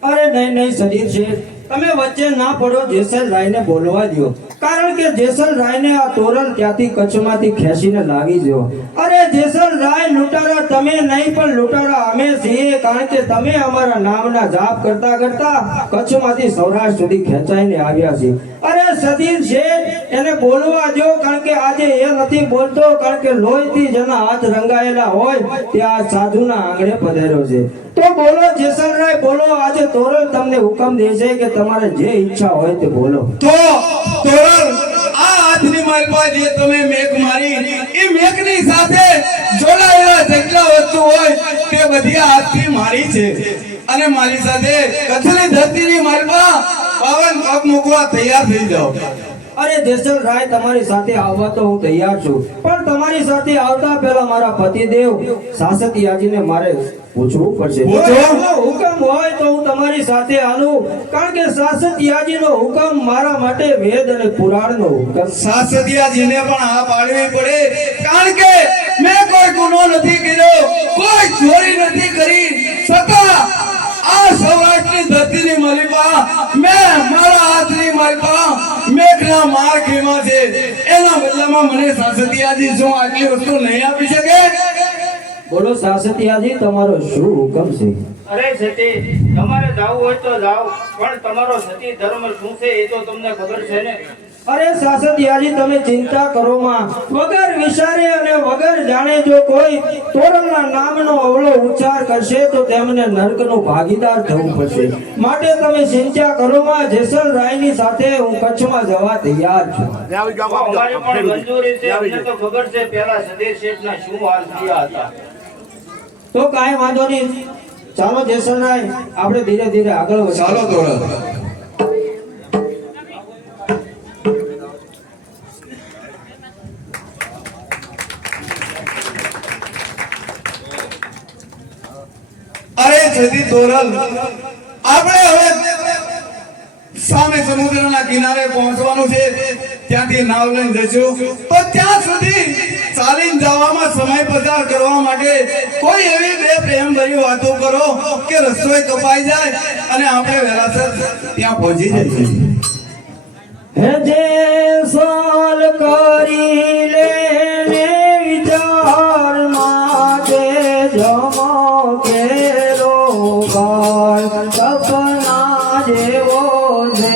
અરે નહીં નહીં સદીર શેઠ, તમે વચ્ચે ના પડો. જેસલ રાયને બોલવા દો, કારણ કે જેસલ રાયને આ તોરલ ત્યાંથી કચ્છમાંથી ખેંચીને લાવી દો. અરે જેસલ રાય લૂંટારા તમે નહીં પણ લૂંટારા અમે છીએ, કારણ કે તમે અમારા નામના જાપ કરતા કરતા કચ્છમાંથી સૌરાષ્ટ્ર સુધી ખેંચાઈને આવ્યા છે. અરે સદીર શેઠ, એને બોલવા દો, કારણ કે આજે એ નથી બોલતો, કારણ કે લોહીથી જેના હાથ રંગાયેલા હોય ત્યાં સાધુના આંગણે પધાર્યો છે. તો બોલો જેસલ રાય, બોલો. આજે તોરલ તમને હુકમ દે છે કે તમારે જે ઈચ્છા હોય તે બોલો. તો તોરલ, આ હાથની મલબા જે તમે મેઘ મારી, એ મેઘની સાથે જોડાયેલા જેટલા વસ્તુ હોય તે બધી હાથથી મારી છે. અને મારી સાથે કચ્છની ધરતીની મલબા 52 પગ મૂકવા તૈયાર થઈ જાઓ. અરે જેસલ રાય, તમારી સાથે આવવા તો હું તૈયાર છું, પણ તમારી સાથે આવતા પહેલા મારા પતિદેવ સાસતિયાજીને મારે પૂછવું પડશે. હુકમ હોય તો હું તમારી સાથે આવું, કારણ કે સાસતિયાજીનો હુકમ મારા માટે વેદ અને પુરાણનો હુકમ. સાસતિયાજીને પણ આ પાડવી પડે, કારણ કે મેં કોઈ ગુનો નથી કર્યો, કોઈ ચોરી નથી કરી, છતાં આ સૌરાષ્ટ્રની ધરતીની મલબા મેં મારા હાથની મલબા મેઘના માર્ગમાં છે. એના બદલામાં મને સાસતિયાજી શું આટલી વસ્તુ નહીં આપી શકે? બોલો સાસતિયાજી, તમારો શું હુકમ છે? અરે સતી, તમારે જાવું હોય તો જાઓ, પણ તમારો સતી ધર્મ શું છે એ તો તમને ખબર છે ને? અરે સાસતિયાજી, તમે ચિંતા કરો માં. વગર વિચારે અને વગર જાણે જો કોઈ તોરલના નામનો અવળો ઉચ્ચાર કરશે તો તેમને નરકનો ભાગીદાર થવું પડશે. માટે તમે ચિંતા કરો માં. જેસલ રાયની સાથે હું કચ્છમાં જવા તૈયાર છું. અમારી પણ મંજૂરી છે. અમને તો ખબર છે પેલા સદીર શેઠના શું હાલ થયા હતા. તો કાંઈ વાંધો નહીં, ચાલો જેસલ રાય, આપણે ધીરે ધીરે આગળ વધીએ. ચાલો તોરલ. અરે જતી તોરલ, આપણે હવે સામે સમુદ્રના કિનારે પહોંચવાનું છે. ત્યાંથી નાવ લઈને જશું તો ત્યાં સુધી ચાલીને જવામાં સમય પસાર કરવા માટે કોઈ એવી બે પ્રેમ ભરી વાતો કરો કે રસોઈ કપાઈ જાય અને આપણે વહેલાસર ત્યાં પહોંચી જઈએ. હે જે સાલ કરી લે ને વિચાર માટે જમો કેરો કાળ સપના જેવો છે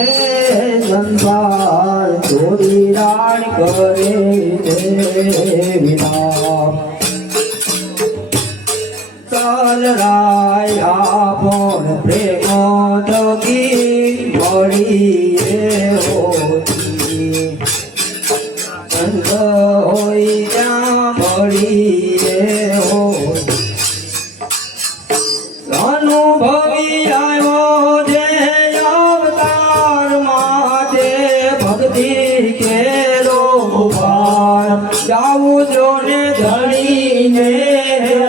સંસાર ચોરી રાણ કરે છે વિના ચાલ રાય આપણ પ્રેમ ઠગી મળીએ હોતી સંત હોય ત્યાં મળીએ હોતી અનુભવી આવ્યો જે અવતાર માટે ભક્તિ કેરો ભાર જાવું જો ને ધણીને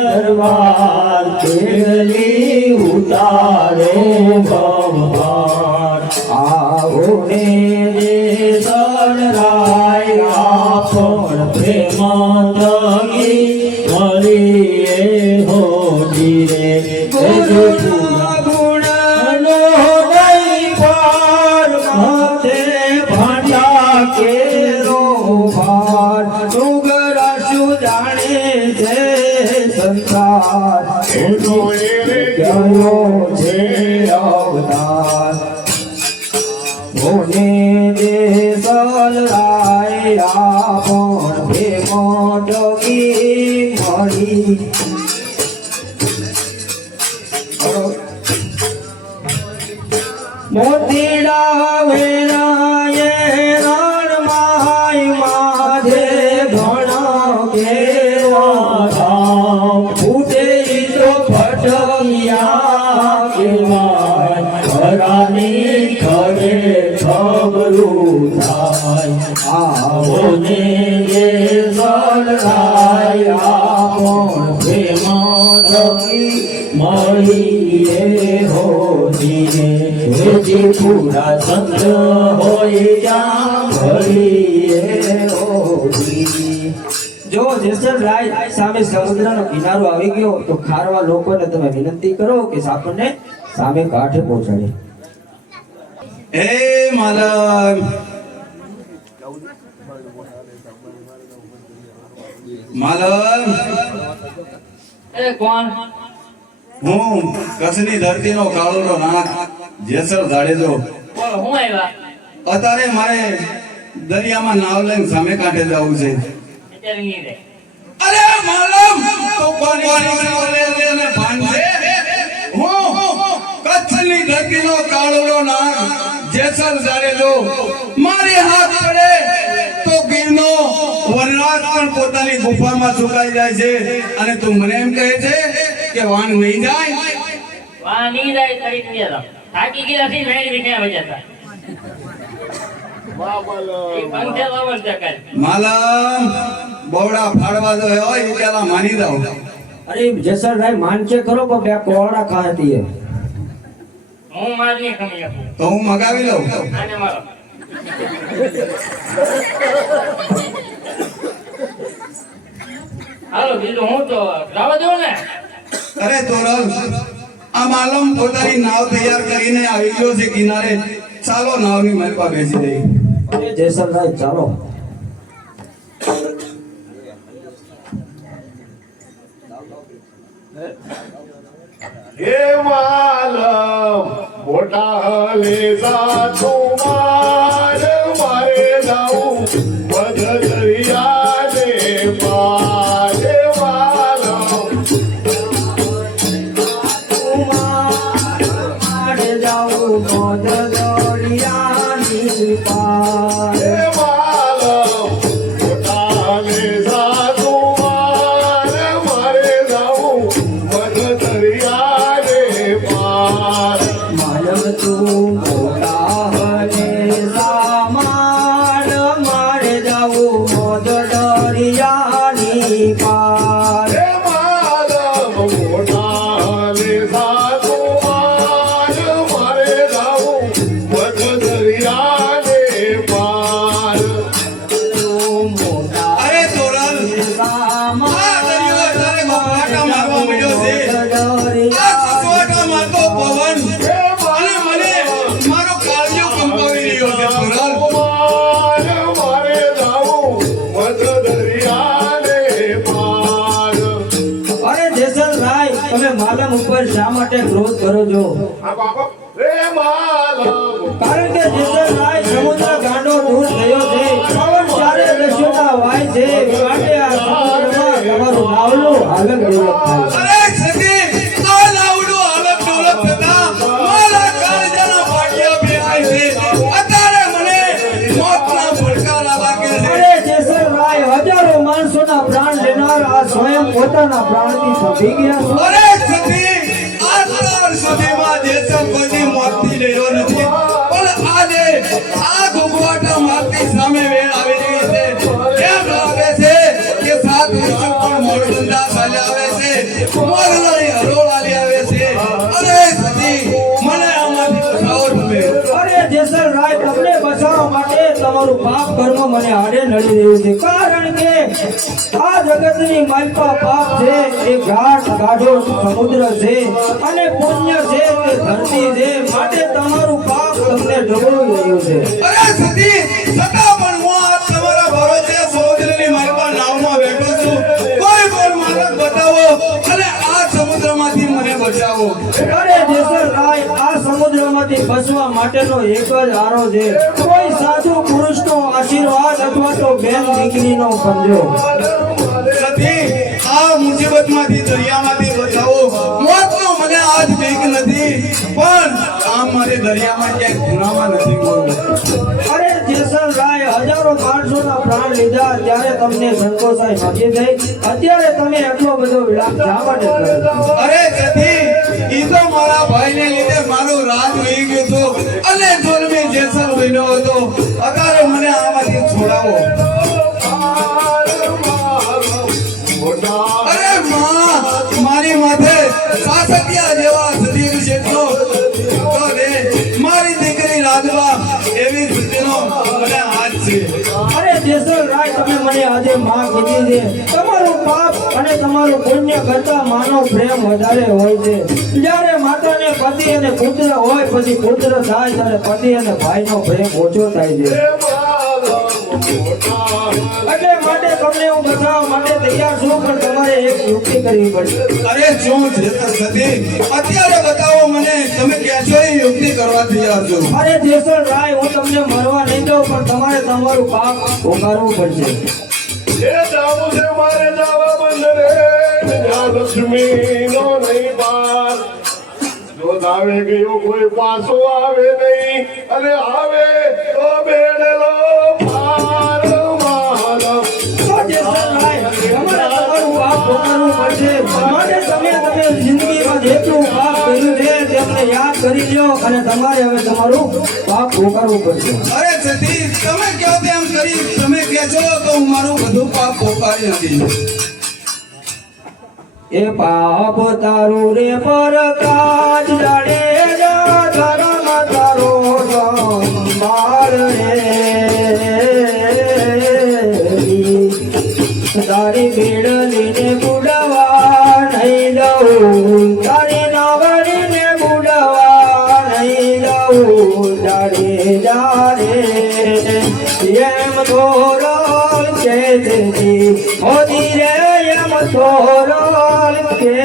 દરબાર કેલી ઉતારે ભગવાન આવો ને જે સરાય આપણ પ્રેમ થકી મળીએ હોતી રે ગુણ નો નહીં પાર માથે ભાંડા કેરો ભાર ડુંગરા શું જાણે છે સંસાર એનો ગયો છે અવતાર ભોને દે સલરાય આપણ પ્રેમ ઠગી મળી મોતીડા વેરાયે રણ માય માધે ઘણા કેવા ફૂટે તો ફટમિયા કેવાય ઘરાની ખરે ખબરું થાય આવો ને જે સલરાય આપણ પ્રેમ થકી મળીએ હોતી રે પૂરા સંત હોય ત્યાં મળીએ હોતી. જો જેસલ રાય સામે સમુદ્રનો કિનારો આવી ગયો તો ખારવા લોકોને તમે વિનંતી કરો કે આપણને સામે કાંઠે પહોંચાડે. હે માલમ માલમ એ કોણ? હું કચ્છની ધરતીનો કાળોનો નાથ જેસર જાડેજો. બોલો, હું આવ્યા? અત્યારે મારે દરિયામાં નાવ લઈને સામે કાંઠે જવું છે. અત્યારે નહીં રે. અરે માલમ તો કોની બોલે છે ને ભાંજે હું કચ્છની ધરતીનો કાળોનો નાથ જેસર જાડેજો. મારી હાથ પડે તો ગીરનો વનરાજ પણ પોતાની ગુફામાં છુપાઈ જાય છે અને તું મને એમ કહે છે કે વાન નહીં જાય? વાહ, નહીં જાય કરી દીધા. થાકી ગયા છે, મેળ વિખ્યા વજાતા. એ પંખે લાવર જકાય. માલમ બોવડા ફાડવા જો હોય એ પેલા માની જાવ. અરે જેસલ રાય માનશે ખરો પણ બે કોળા ખાતી હે. હું મારની ખમી આપું. તો હું મગાવી લઉં. આને મારો. હાલો, બીજું હું તો જવા દો ને. અરે તોરલ આ માલમ પોતાની નાવ તૈયાર કરીને આવી ગયો છે કિનારે. ચાલો નાવની મલપા બેસી રહી. અરે જેસલ રાય ચાલો. હે માલમ મોટા હલે સાચું મારે જાઉં મધ દરિયા ને પારે માલમ મારે જાઉં મોજ દરિયાની પાર. હે માલમ મોટા હલે સાચું મારે જાઉં મધ દરિયા ને પાર માલમ તું મોટા હલે સસવાટા મારવા મળ્યો છે આ સસવાટા મારતો પવન અને મને મારો કાળજો કંપાવી રહ્યો છે પુરાલ મારે જાવું મધ દરિયાને પાર. અરે જેસલ રાય તમે માલમ ઉપર શા માટે ક્રોધ કરો છો રે માલમ કારણ કે જેસલ રાય સમુદ્ર ગાંડો દૂર થયો છે પવન ચારે દસ્યુતા વાય છે માટે આ સમુદ્રમાં તમારું નાવલું હાલત ડેવલપ થાય છે. અરે સતી આ લાવડો હાલત ડોલત થતા મારા કાળજાના ભાગ્યા બે આય છે અત્યારે મને મોતના પડકારા લાગે છે. અરે જેસલ રાય હજારો માણસોના પ્રાણ લેનાર આ સ્વયં પોતાના પ્રાણથી થકી ગયા છો. અરે સતી આટલા સુધીમાં જેસલ કોઈ મોતથી ડર્યો નથી પણ આજે આ ગુગવાટા મારતી સામે વેળ આવી રહી છે. કેમ લાગે છે કે સાત વિષુ પણ મોરબંધા ચાલ્યા આવે છે મોરલાની હરોળાલી આવે છે. અરે સતી મને આમાંથી બચાવો તમે. અરે જેસલ રાય તમને બચાવવા માટે તમારું પાપ કર્મ મને આડે નડી રહ્યું છે કારણ કે આ જગતની માલપા પાપ છે એ ઘાટ ગાઢો સમુદ્ર છે અને પુણ્ય છે તે ધરતી છે માટે તમારું પાપ તમને ઢબોળી રહ્યું છે. અરે સતી છતાં પણ હું આ તમારા ભરોસે સમુદ્રની માલપા નાવમાં બેઠો છું. કોઈ પણ માર્ગ બતાવો અને આ સમુદ્રમાંથી મને બચાવો. અરે જેસલ રાય આ સમુદ્રમાંથી બચવા માટેનો એક જ આરો છે કોઈ સાધુ પુરુષનો આશીર્વાદ અથવા તો બેન દીકરીનો પંજો. સતી આ મુસીબતમાંથી દરિયામાંથી બચાવો. મોતનો મને આજ બીક નથી પણ આ મારે દરિયામાં ક્યાંય ખૂણામાં નથી મળવું. અરે જેસલ રાય હજારો માણસોના પ્રાણ લીધા ત્યારે તમને સંતોષાઈ નથી થઈ અત્યારે તમે એટલો બધો વિલાપ શા માટે કરો છો? અરે સતી ઈ તો મારા ભાઈને લીધે મારું રાજ વહી ગયું હતું અને જોલમી જેસલ બન્યો હતો. અત્યારે મને આમાંથી છોડાવો. અરે માં મારી માથે સાસતિયા જેવા સતીર શેઠનો તો રે મારી દીકરી રાધવા એવી સ્થિતિનો મને હાથ છે. અરે જેસલ રાય તમે મને આજે માં કીધી છે તમારું પાપ અને તમારું પુણ્ય કરતા માનો પ્રેમ વધારે હોય છે. જ્યારે માતાને પતિ અને પુત્ર હોય પછી પુત્ર થાય ત્યારે પતિ અને ભાઈનો પ્રેમ ઓછો થાય છે. એટલે માટે તમને હું બચાવવા માટે તૈયાર છું પણ તમારે એક યુક્તિ કરવી પડશે. અરે શું છે સતી અત્યારે બતાવો મને. તમે કહેશો એ યુક્તિ કરવા તૈયાર છો. અરે જેસલ રાય હું તમને મરવા નહીં દઉં પણ તમારે તમારું પાપ ઉગારવું પડશે. એ જાવું છે મારે જાવા બંદરે જ્યાં લક્ષ્મીનો નહીં પાર. જો આવે ગયો કોઈ પાછો આવે નહીં અને આવે તો બેડેલો પાર માલમ. તો જેસલ રાય તમારે તમારું પાપ ઉગારવું પડશે. માટે તમે જિંદગીમાં જેટલું પાપ કર્યું છે તેમને યાદ કરી લ્યો અને તમારે હવે તમારું પાપ ઉગારવું પડશે. અરે સતી તમે કહો તેમ કરી તમે કહેશો તો હું મારું બધું પાપ પોકારી નથી. એ પાપ તારું રે પર કાજ જાડે ધર્મ તારો સંભાળ રે તારી બેડલીને બુડવા નહીં દઉં તારી નાવડીને બુડવા નહીં દઉં જાડે જાડે એમ તોરલ કે મોદી રે એમ તોરલ કે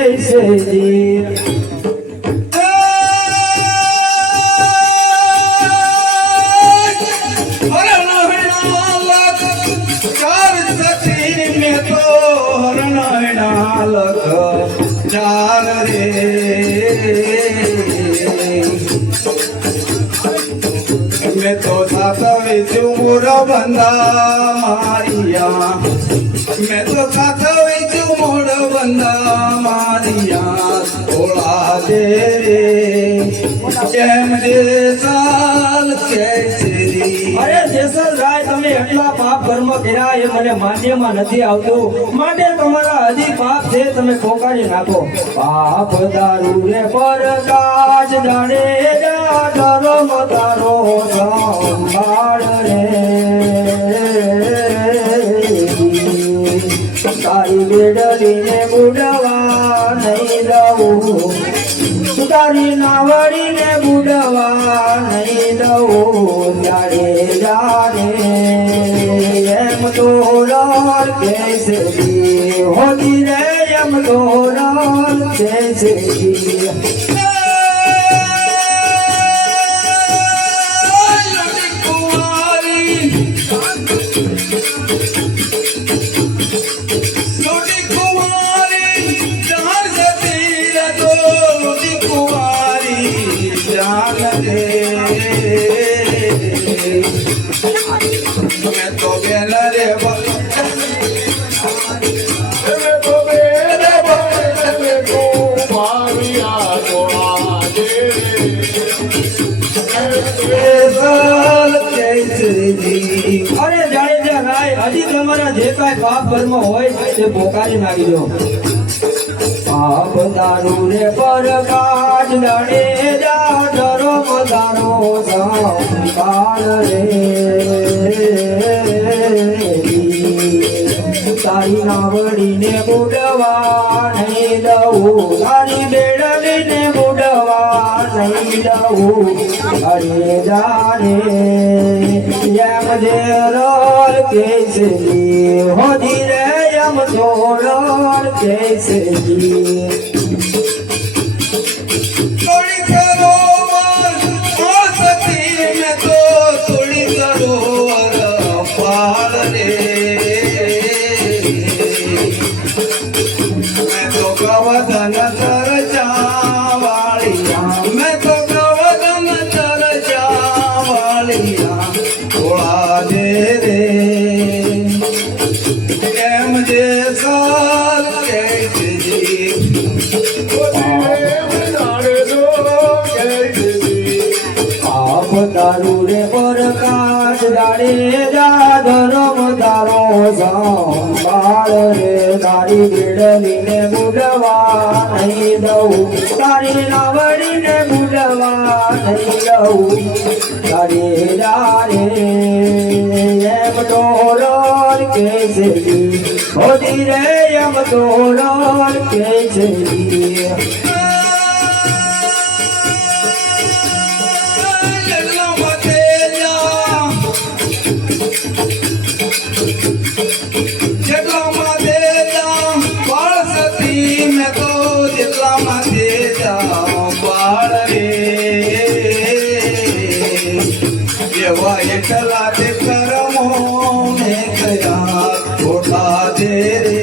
ચાલ રે મેં તો સાતવે ચુમુર બંધા મારિયા. મેં તો સાતવે ચુમુર બંધા મારિયા. થોડા દે રે કેમ દે ચાલ કે અરે જેસલ રાય તમે એટલા પાપ કર્મ કર્યા એ મને માન્યમાં નથી આવતું માટે તમારા હજી પાપ છે તમે પોકારી નાખો. પાપ દારૂ રે પર કાજ જાણે ધર્મ તારો સંભાળ રે તારી બેડલીને બુડવા દઉં તારી નાવડીને બુડવા નહીં દઉં જાડે જાડે એમ તો લાલ કેસે હોતી રે એમ તો લાલ કેસે અરે જાડેજા ભાઈ હજી તમારા જે કાંઈ પાપ કર્મ હોય તે પોકારી નાખજો પાપ તારું રે પર કાજ લડે જા ધર્મ તારો સંકાળ રે તારી નાવડીને બુડવા નહીં દઉં તારી બેડલીને બુડવા નહીં દઉં અરે જાને એમ જે રોલ કેસરી હોદી રે એમ તો રોલ કેસરી થોડી સરોવર સતી મેં તો થોડી સરોવર પાર રે મેં તો ગવદન ચર્ચા વાળિયા મેં તો ગવદન ચર્ચા વાળિયા થોડા દે રે એમ જે સાલ કે પાપ તારું રે પર કાચ દાડે જા ધર્મ તારો સંભાળ રે તારી બેડલીને બુડવા નહીં દઉં તારી નાવડીને બુડવા નહીં દઉં તારી ડારે એમ તો રોલ કેસરી હોદી રે એમ તો રોલ કેસરી એકલા તે કરમો ને કયા ખોટા દે રે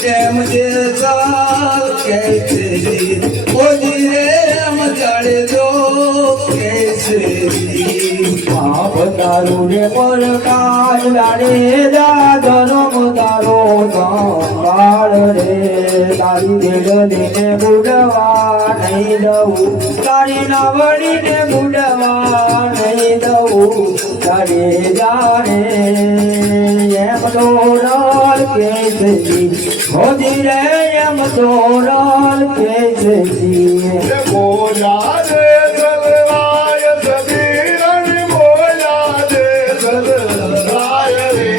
કેમ જે સાલ કેસરી ઓજી રે એમ જાડે જો કેસરી પાપ તારું રે પર કાજ દાડે જા ધર્મ તારો સંભાળ રે તારી બેડલીને બુડવા નહીં દઉં તારી નાવડીને બુડવા નહીં દઉં તારે જાણે એમ તો રોલ કેસરી હોદી રે એમ તો રોલ કેસરી બોલા દે સલવાય સબીરન બોલા દે સલવાય રે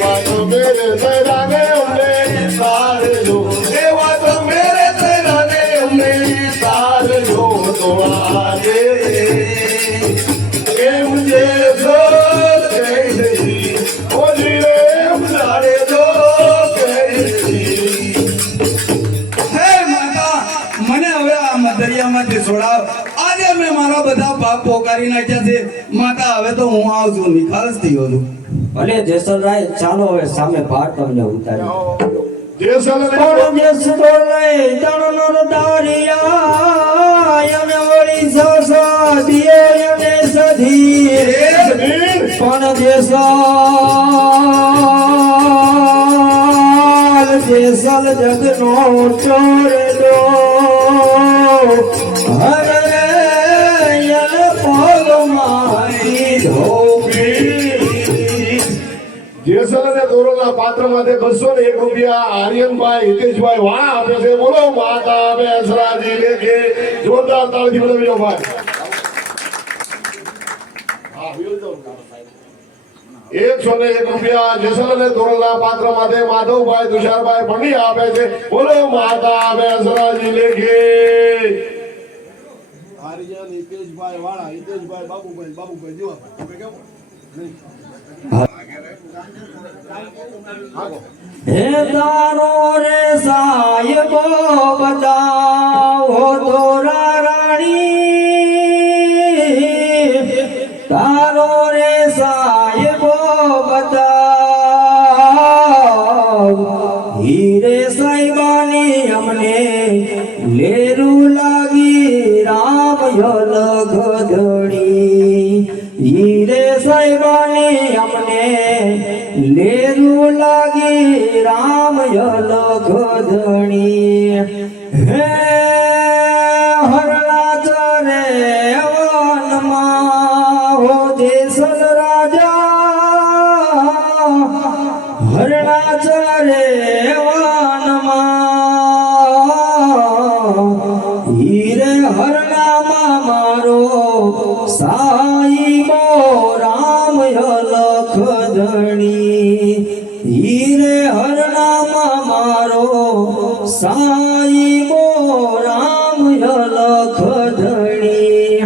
વાતો મેરે તરાને ઉને સારજો એ વાતો મેરે તરાને ઉને સારજો તો આગે એમ જે સોલ કેસરી ઓજી રે એમ જાડે જો કેસરી હે માતા મને હવે આ દરિયામાંથી છોડાવ આજે મેં મારા બધા પાપ પોકારી નાખ્યા છે માતા હવે તો હું આવું છું નિખાલસ થયો છું ભલે જેસલરાય ચાલો હવે સામે પાર તમને ઉતારી જેસલ પણ જેસ તો લઈ તણનો દારિયા અને વળી સસા દિયે અને સધી પણ જેસલ જગનો ચોરડો હરે યલ પગમાં ધોબી જેસલ અને દોરોના પાત્ર માટે 201 રૂપિયા આર્યનભાઈ હિતેશભાઈ વાળા આપે છે બોલો માતા બેસરાજી લેકે જોરદાર તાળીથી બધાવ્યો ભાઈ 101 રૂપિયા જેસલને તોરલના પાત્ર માટે માધવભાઈ તુષારભાઈ પંડી આપે છે. બોલો માતા બેસરાજી લેખે. હિતેશભાઈ વાળા, હિતેશભાઈ બાબુભાઈ જેવા હે તારો રે સાહેબો બતાવો તોરા રાણી, તારો રે સાહેબો બતાવ, હીરે સાહેબાની અમને લેરું લાગી રામ યલ ગધડી, હીરે સાહેબાની અમને લેરું લાગી રામ યલ ગધડી. હે હરણા ચરે વનમાં હો જેસલ રાજા, હરણા ચરે વનમાં, હીરે હરણામાં મારો સાઈબો રામ યલખ ધણી, હીરે હરણામાં મારો સાઈબો રામ યલખ ધણી.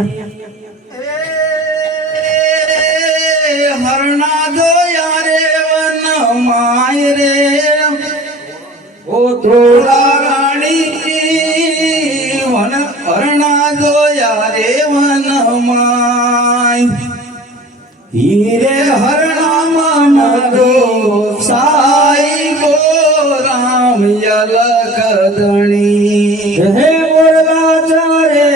હરણા જોયા રે વન માય રે ઓ થોડા રાણી, વન હરણા જોયા રે વન માય, હીરે હરણામાં મારો સાઈબો રામ યલખ ધણી. હે મોરલા ચારે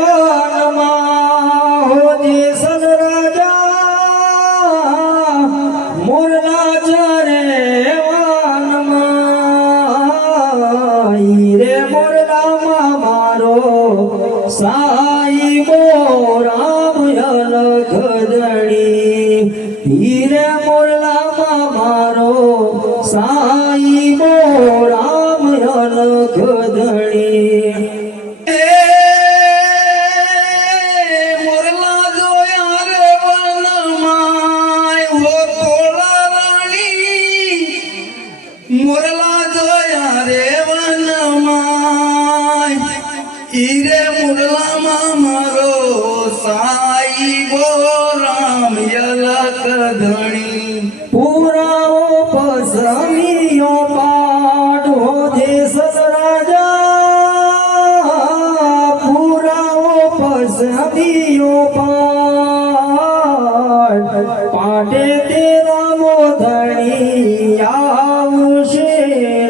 વનમાં હો જેસલ રાજા, મોરલા ચારે વનમાં, હીરે મોરલામાં મારો સાઈબો રામ યલખ ધણી, હીરે મોરલામાં મારો સાઈબો રામ યલખ ધણી. એ મોરલા જોયા રે વનમાય હો તોળા રાણી, મોરલા જોયા રે વનમાય, હીરે મોરલામાં મારો સાઈબો રામ યલખ ધણી. પુરાવો પસમીઓ પાડો જેસલ રાજા, પુરાવો પસમીઓ પાડ, પાટે તેરા મોધણી આવશે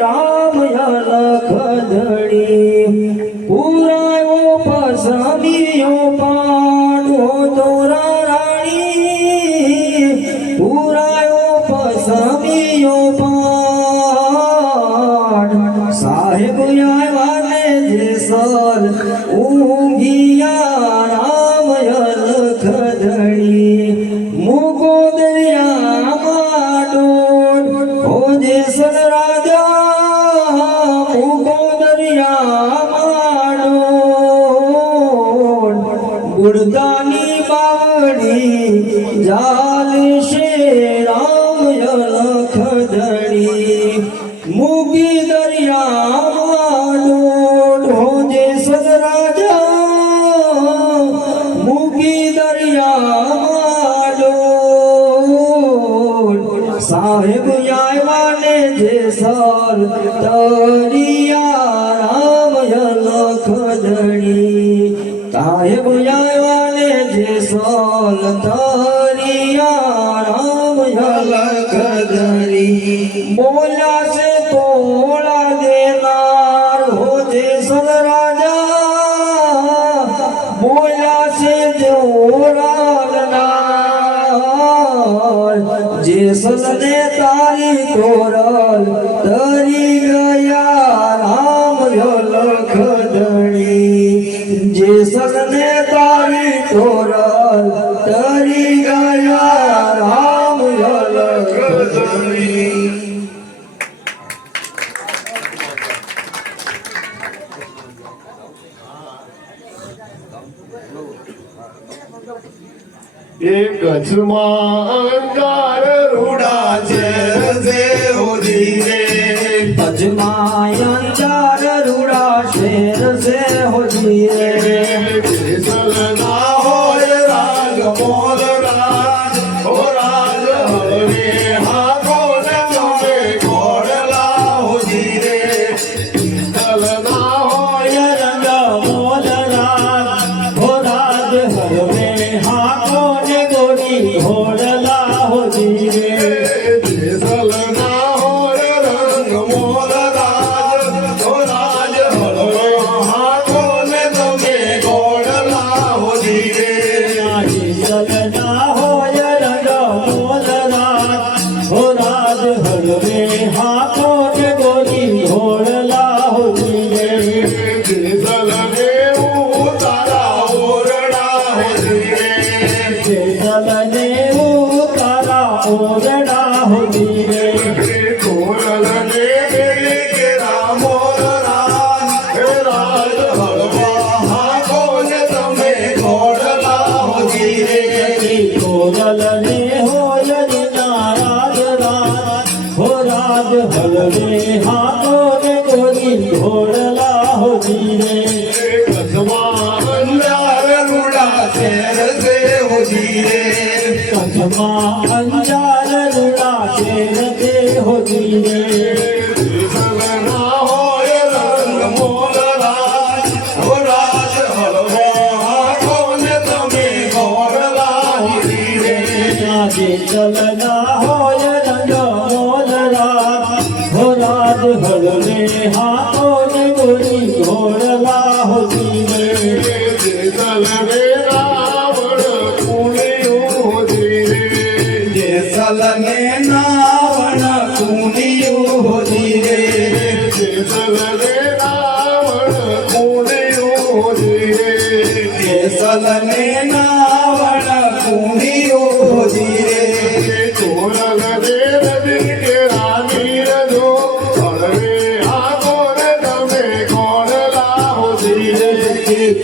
રામ યલખ ધણી. પુરાવો પસમીઓ પાડો તોરા રાણી, પુરાયો પસમીઓ પાડ, સાહેબ આવ્યાને જેસલ ઊંઘિયા રામ યલખ ધણી. મૂકો દરિયામાં ડોળ હો જેસલ રાજા, મૂકો દરિયામાં ડોળ, ગુડદાની બાવડી જાલશે રામ યલખ ધણી. મૂકી દરિયામાં ડોળ હો જેસલ રાજા, મૂકી દરિયામાં ડોળ, સાહેબ આવ્યાને જેસલ તરિયા રામ યલખ ધણી, સાહેબ આવ્યાને જેસલ તરિયા રામ યલખ ધણી. બોલ્યા છે તોળા દેનાર હો જેસલ રાજા, બોલ્યા છે જોરાલનાર, જેસલ ને તારી તોરલ તરી ગયા રામ યલખ ધણી, જેસલ ને તારી તોરલ તરી ગયા રામ યલખ ધણી. એક કચ્છમાં અંગાર જસમાં અંજાર રૂડા શેર સે હોજી રે જેસલના હોય રાગ મોલ રાજ હો રાજ હળવે હાથો ને તમે ઘોડલા હોજી રે જેસલના હોય રંગ મોલ રાજ હો રાજ હરવે હાથો ને ગોરી ઘોડલા હોજી રે જેસલના હોય રંગ મોલ રાજ હો રાજ હળવે હાથો ને તમે ઘોડલા હોજી રે સલના હોય રંગ મોલ રાજ હો રાજ હરવે હાથો ને ગોરી ઘોડલા હોજી રે જેસલને ઉતારા ઓરડા હોજી રે સલને તારા ઓરડા હોજી રે કોરલને કેરા મોર રાજ હે રાજ હળવા હાથો ને તમે ઘોડલા હોજી રે કોરલને હોય નારાજ રાજ હો રાજ હલવે હાથો ને ગોરી ઘોડલા હોજી રે કસમાં અંજાર રૂડા શેર સે હોજી રે કચ્છમાં અંજાર રૂડા શેર તે હોજી રે જેસલના હોય રંગ મોલ રાજ હો રાજ હળવા હાથો ને તમે ઘોડલા હોજી રે ચલના હોય રંગ મોલ રાજ હો રાજ હલવે હાથો ને ગોરી ઘોડલા હોજી રે જેસલને રાવણ કુણિયું હોજી રે જેસલને નાવણ કુનિયું હોજી રે જેસલને રાવણ કુણિયું હોજી રે જેસલને નાવણ કુનિયું હોજી રે ચોરલને રજની કે રાની રજો હળવે હાથો ને તમે ઘોડલા હોજી રે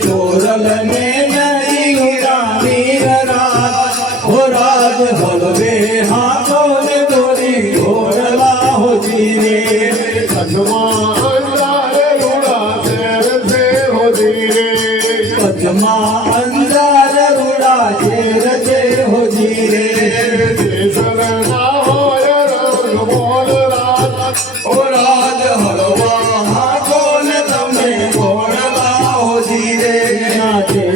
ચોરલને નહીં રામીર રાજ હો રાજ હલવે હાથો ને ગોરી ઘોડલા હોજી રે કચ્છમાં અંજાર રૂડા શેર સે હોજી રે કચ્છમાં અંજાર રૂડા શેર છે હોજી રે જેસલના હોય રંગ મોલ રાજ ઓ રાજ હલવા હાથો ને તમે ઘોડલા હોજી રે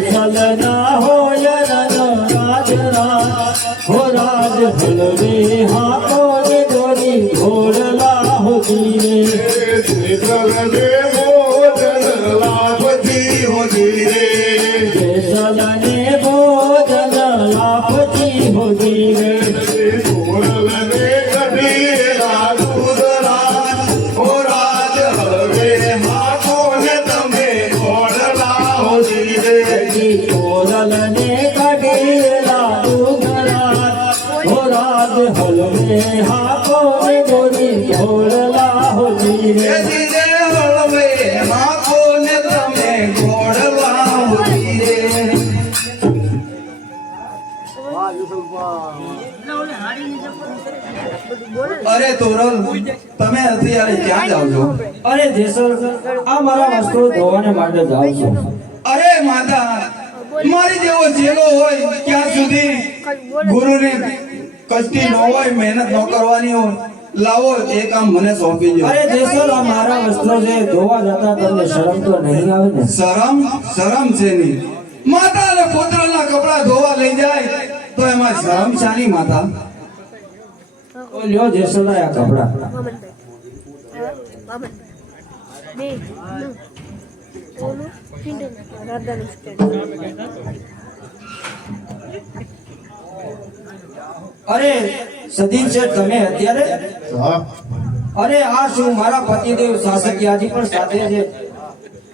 સલના હોય રંગ રાજ રાજ હો રાજ હલવે હાથો ને ગોરી ઘોડલા હોજી રે જેસલને ભોજન લાભથી હોજી રે સલને ભોજન લાભથી હોજી રે ચોરલને કઢીલા દૂધ રાજ હો રાજ હળવે હાથો ને તમે ઘોડલા હોજી રે કોરલને કાઢેલા ડુંગરા હો રાજ હલવે હાથો ને ગોરી ઘોડલા હોજી રે ધીરે હળવે હાથો ને તમે ઘોડલા હોજી રે અરે તોરલ તમે અત્યારે ક્યાં જાવ છો અરે જેસલ આ મારા વસ્ત્રો ધોવાને માટે જાઉં છું અરે માતા મારી જેવો ચેલો હોય ક્યાં સુધી ગુરુને કષ્ટી ન હોય મહેનત ન કરવાની હોય લાવો એ કામ મને સોંપી દો અરે જેસલ આ મારા વસ્ત્રો છે ધોવા જતા તમને શરમ તો નહીં આવે ને શરમ છે નહીં માતા અને પુત્રના કપડા ધોવા લઈ જાય તો એમાં શરમ શાની માતા તો લ્યો જેસલ આ કપડા અરે સદીન છે તમે અત્યારે અરે આ શું મારા પતિદેવ શાસકિયાજી પણ સાથે છે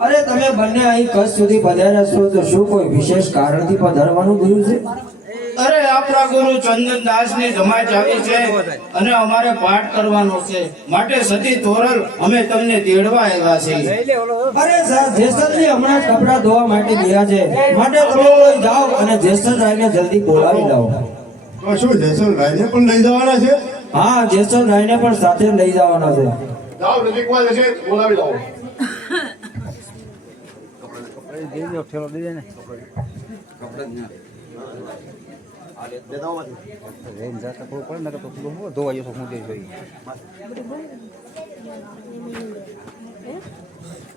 અરે તમે બંને અહીં કચ્છ સુધી પધાર્યા છો તો શું કોઈ વિશેષ કારણથી પધારવાનું થયું છે અરે આપણા ગુરુ ચંદનદાસ ની જમાત આવી છે અને અમારે પાઠ કરવાનો છે માટે સતી તોરલ અમે તમને તેડવા આવ્યા છીએ અરે જેસલજી હમણાં જ કપડા ધોવા માટે ગયા છે માટે તમે કોઈ જાઓ અને જેસલરાયને જલ્દી બોલાવી લાવો તો શું જેસલરાયને પણ લઈ જવાના છે? હા જેસલરાયને પણ સાથે લઈ જવાના છે જાઓ નજીકમાં જશે બોલાવી લાવો.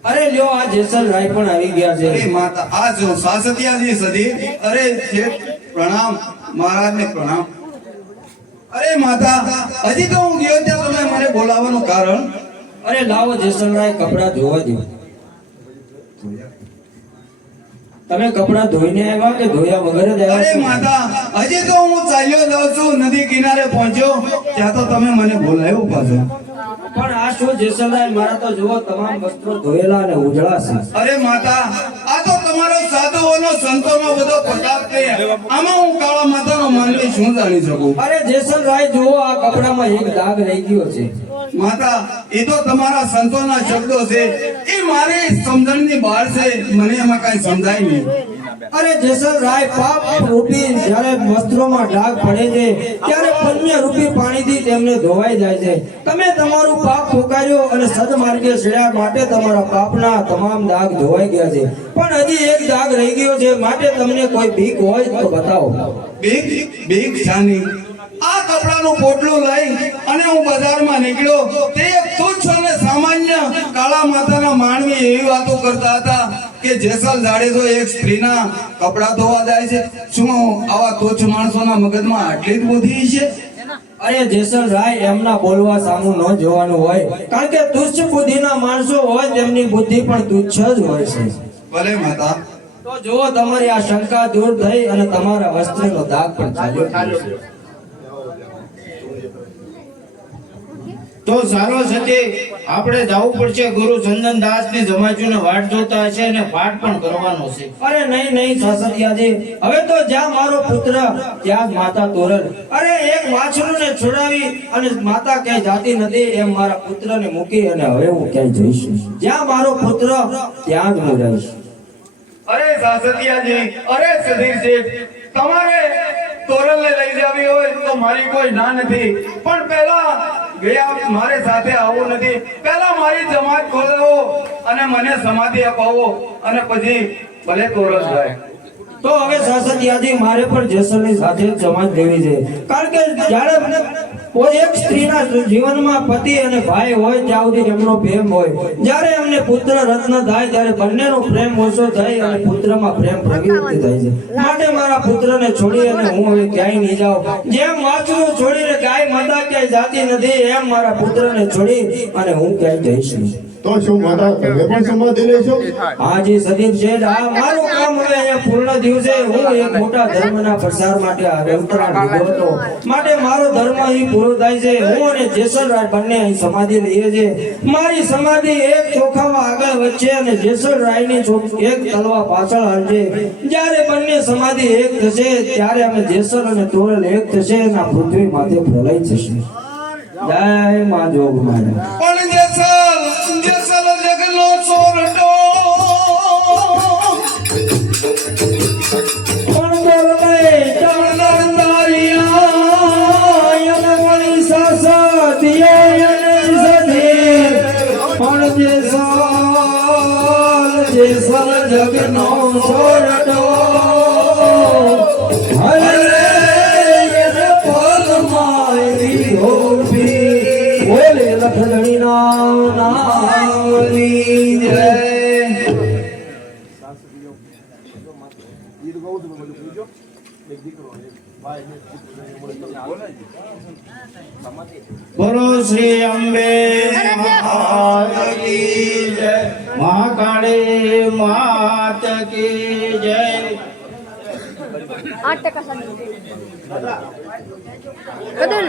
અરે લ્યો આ જેસલ રાય પણ આવી ગયા છે. અરે માતા આ જો સાસતિયાજી સધી. અરે શેઠ પ્રણામ, મહારાજને પ્રણામ. અરે માતા હજી તો હું ગયો ત્યાં તમે મને બોલાવવાનું કારણ? અરે લાવો જેસલ રાય કપડા ધોવા દો. તમે કપડા ધોઈને આવ્યા કે ધોયા વગર જ આવ્યા અરે છો? માતા હજી તો હું ચાલ્યો જાઉં છું, નદી કિનારે પહોંચ્યો ત્યાં તો તમે મને બોલાવ્યો પાછો. પણ આ શું જેસલ રાય, મારા તો જુઓ તમામ વસ્ત્રો ધોયેલા અને ઉજળા છે. અરે માતા આ તો તમારો સાધુઓનો સંતોનો બધો પ્રતાપ છે. આમાં હું કાળા માતાનો માનવી શું જાણી શકું? અરે જેસલ રાય જુઓ આ કપડામાં એક દાગ રહી ગયો છે. માતા એ તો તમારા સંતોના શબ્દો છે, એ મારી સમજણની બહાર છે, મને એમાં કઈ સમજાય નહીં. અરે જેસલ રાય પાપ રૂપી જ્યારે વસ્ત્રોમાં ડાઘ પડે છે ત્યારે પુણ્ય રૂપી પાણીથી તેમને ધોવાઈ જાય છે. તમે તમારું પાપ ફૂંકાર્યો અને સદમાર્ગે ચડ્યા માટે તમારા પાપના તમામ દાગ ધોવાઈ ગયા છે. પણ હજી એક દાગ રહી ગયો છે, માટે તમને કોઈ બીક હોય તો બતાવો. બીક જાની આ કપડાનું પોટલું લઈ અને હું બજારમાં નીકળ્યો તે એક તુચ્છ અને સામાન્ય કાળા માતાના માનવી એવી વાતો કરતા હતા કે જેસલ જાડેજો એક સ્ત્રીના કપડા ધોવા જાય છે. શું આવા તુચ્છ માણસોના મગજમાં આટલી જ બુદ્ધિ છે? અરે જેસલ રાય એમના બોલવા સામું ન જોવાનું હોય, કારણ કે તુચ્છ બુદ્ધિના માણસો હોય તેમની બુદ્ધિ પણ તુચ્છ જ હોય છે. ભલે માતા. તો જુઓ તમારી આ શંકા દૂર થઈ અને તમારા વસ્ત્રનો દાગ પણ ચાલ્યો ગયો. તો સારો સતી આપણે જવું પડશે. ગુરુ ચંદન દાસ ની જમાચુને વાટ જોતા હશે અને પાઠ પણ કરવાનો છે. અરે નહીં નહીં સાસતિયાજી, હવે તો જ્યાં મારો પુત્ર ત્યાં જ માતા તોરલ. અરે એક વાછરુંને છોડાવી અને માતા ક્યાંય જાતી નથી એમ મારા પુત્રને મૂકી અને હવે હું ક્યાંય જઈશ નહીં. જ્યાં મારો પુત્ર ત્યાં જ હું રહીશ. અરે સાસતિયાજી, અરે સધીર શેઠ, તમારે તોરલને લઈ જવી હોય તો મારી કોઈ ના નથી, પણ પહેલા ગયા મારે સાથે આવવું નથી. પહેલા મારી જમાત ખોલાવો અને મને સમાધિ અપાવો અને પછી ભલે તોરલ જાય. તો હવે સાસતિયાજી મારે પણ જેસલની સાથે જ સમાજ લેવી છે, કારણ કે જ્યારે કોઈ એક સ્ત્રીના જીવનમાં પતિ અને ભાઈ હોય ત્યાં સુધી એમનો પ્રેમ હોય. જ્યારે એમને પુત્ર રત્ન થાય ત્યારે બંનેનો પ્રેમ ઓછો થાય અને પુત્રમાં પ્રેમ પ્રવૃત્તિ થાય છે. માટે મારા પુત્રને છોડી અને હું હવે ક્યાંય નહીં જાઉં. જેમ વાછરું છોડીને ગાય માતા ક્યાંય જાતી નથી એમ મારા પુત્રને છોડી અને હું ક્યાંય જઈશ નહીં. તો શું માતા તમે પણ સમાધિ લેશો? હાજી સદીપ શેઠ, આ મારું કામ હવે અહીંયા પૂર્ણ દિવસે હું એક મોટા ધર્મના પ્રસાર માટે આ અવતરણ લીધો હતો. માટે મારો ધર્મ અહીં પૂરો થાય છે. હું અને જેસલ રાય બંને અહીં સમાધિ લઈએ છીએ. મારી સમાધિ એક ચોખામાં આગળ વધશે અને જેસલ રાયની એક તલવા પાછળ હાલશે. જ્યારે બંને સમાધિ એક થશે ત્યારે અમે જેસલ અને તોરલ એક થશે અને આ પૃથ્વી માથે પ્રલય થશે. જય મા જોગ માયા. પણ જેસલ જગનો સોરઠો પણ બોલવે ચાલનાર તારિયા યને વળી સાસતિયા યને સધી. પણ જેસલ જગનો સોરઠો હરે યને પલમાઈ ધોબી. બોલે લખધણી નામની જય. ગીત ગાવું તમે બધું પૂછો. એક દીકરો એક ભાઈ ને બોલો શ્રી અંબે માત કી જય, મહાકાળી માત કી જય. 8% કદલ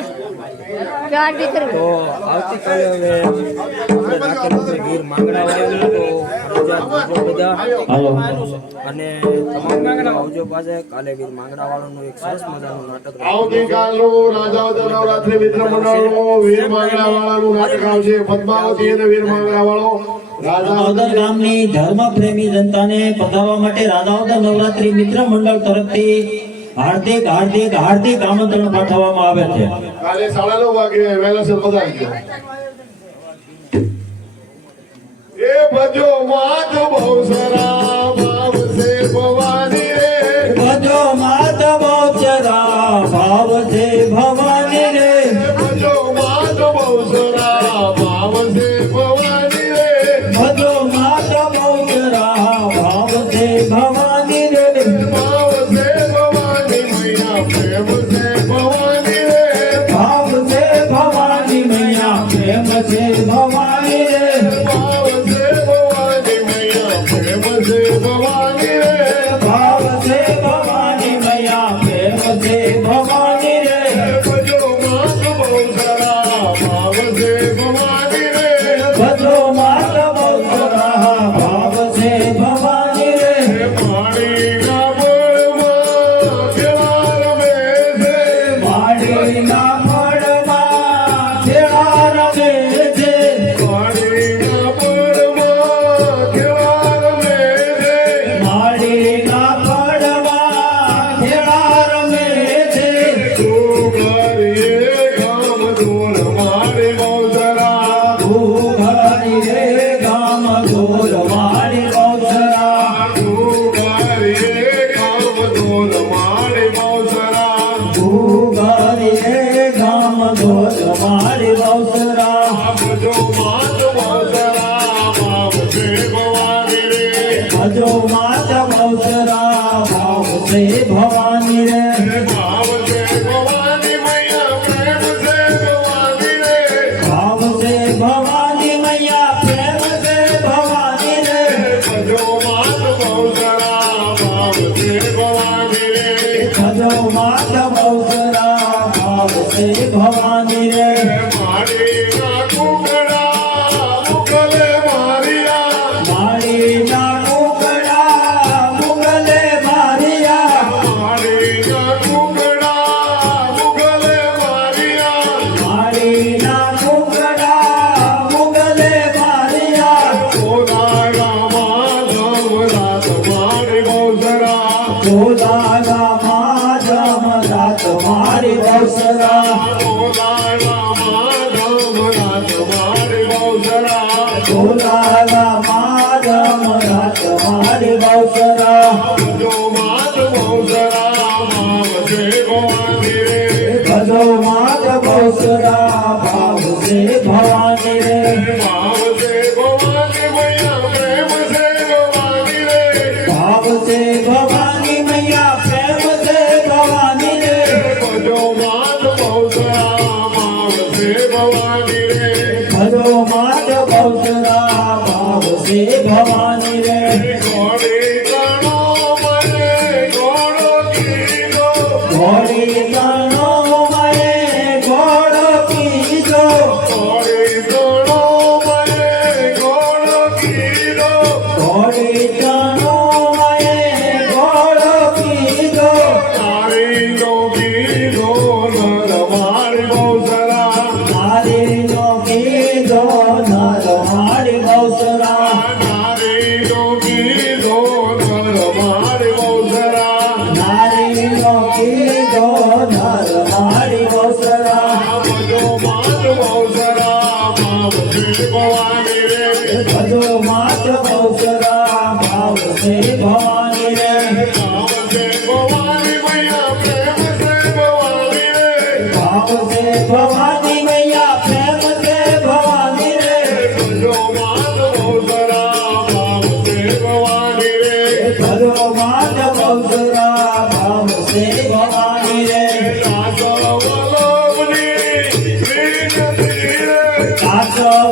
ચાર દીકરી. તો આવતીકાલે હવે આપણે નાકેશ્વર ગીર માંગણા વાળાનું તો બધા હાલો અને તમામ આવજો પાસે કાલે ગીર માંગણા વાળાનું એક સરસ મજાનું નાટક આવતીકાલનું રાજાઓદર નવરાત્રી મિત્ર મંડળનું વીર માંગણા વાળાનું નાટક આવશે. પદ્માવતી અને વીર માંગણા વાળો રાધાવદર ગામની ધર્મ પ્રેમી જનતાને પધારવા માટે રાધાવદર નવરાત્રી મિત્ર મંડળ તરફથી હાર્દિક હાર્દિક હાર્દિક આમંત્રણ પાઠવવામાં આવે છે. કાલે 9:30 વાગે વહેલાસર પધારજો. ભજો માત બહુસરા ભાવ સે ભવાની રે ભજો માત બહુચરા ભાવ છે ભવાની રે ભજો માત બહુસરા ભાવ સે ભવાની રે ભજો માત બહુચરા ભાવ છે ભવાની રે ભાવ સે ભવાની મૈયા પ્રેમ સે ભવાની રે ભાવ છે ભવાની મૈયા પ્રેમ છે ભવાની રે ભાવ સે ભવાની મૈયા પ્રેમ સે ભવાની રે ભાવ છે ભવાની મૈયા પ્રેમ છે ભવાની રે ભજો માત બહુસરા ભાવ સે ભવાની રે ભજો માત બહુચરા ભાવ છે ભવાની રે પાણીના બોળમાં કેળા રમે છે માડીના ફળમાં ખેડા રમે છે પાણીના બોળમાં કેળા રમે છે માડીના ફળમાં ખેડા રમે છે ઘરીએ ગામ દૂર મારી બહુસરા ઘરી રે ગામ દૂર મારી બહુચરા ઘરીએ ગામ દૂર મારી બહુસરા ઘરી રે ગામ દૂર મારી બહુચરા ભજો માત બહુસરા ભાવ છે ભવાની રે ભજો માત બહુચરા ભાવ છે ભવાની રે ભાવ છે ભવાની મૈયા પ્રેમ છે ભવાની રે ભાવ છે ભવાની મૈયા પ્રેમ છે ભવાની રે ભજો માત બહુસરા ભાવ છે ભવાની રે ભજો માત બહુચરા ભાવ છે ભવાની રે મારીના કુકડા મુકલે મારિયા માડીના કુકડા મુગલે મારિયા મારીના કુકડા મુકલે મારિયા માડીના કુકડા મુગલે મારિયા કોદાળામાં જમરાત મારી બહુસરા ગોદાગામાં જમરાત મારી બહુચરા કોદાળામાં જમરાત મારી બહુસરા ગોદાગામાં જમરાત મારી બહુચરા ભજો માત બહુસરા ભાવ છે ભવાની રે ભજો માત બહુચરા ભાવ છે ભવાની રે ભાવ છે ભવાની મૈયા પ્રેમ છે ભવાની રે ભાવ છે ભવાની મૈયા પ્રેમ છે ભવાની રે ભજો માત બહુસરા ભાવ છે ભવાની રે ભજો માત બહુચરા ભાવ છે ભવાની રે ઘોડી ગણો મને ઘોડો કીધો ઘોડી ગણો મને ઘોડો કીધો ઘોડી ગણો મને ઘોડો કીધો ઘોડી ગણો મને ઘોડો કીધો તારી નો કીધો નર મારી બહુસરા નારીનો કીધો નર મારી બહુચરા નારી નો કીધો નર મારી બહુસરા નારીનો કીધો નર મારી બહુચરા ભજો માત બહુસરા ભાવ છે ભવાની રે ભજો માત બહુચરા ભાવ છે ભવાની રે ભાવ છે ભવાની મૈયા પ્રેમ છે ભવાની રે ભાવ છે ભવાની મૈયા પ્રેમ છે ભવાની રે ભજો માત બહુસરા ભાવ છે ભવાની રે ભજો માત બહુચરા ભાવ છે ભવાની રે કાસો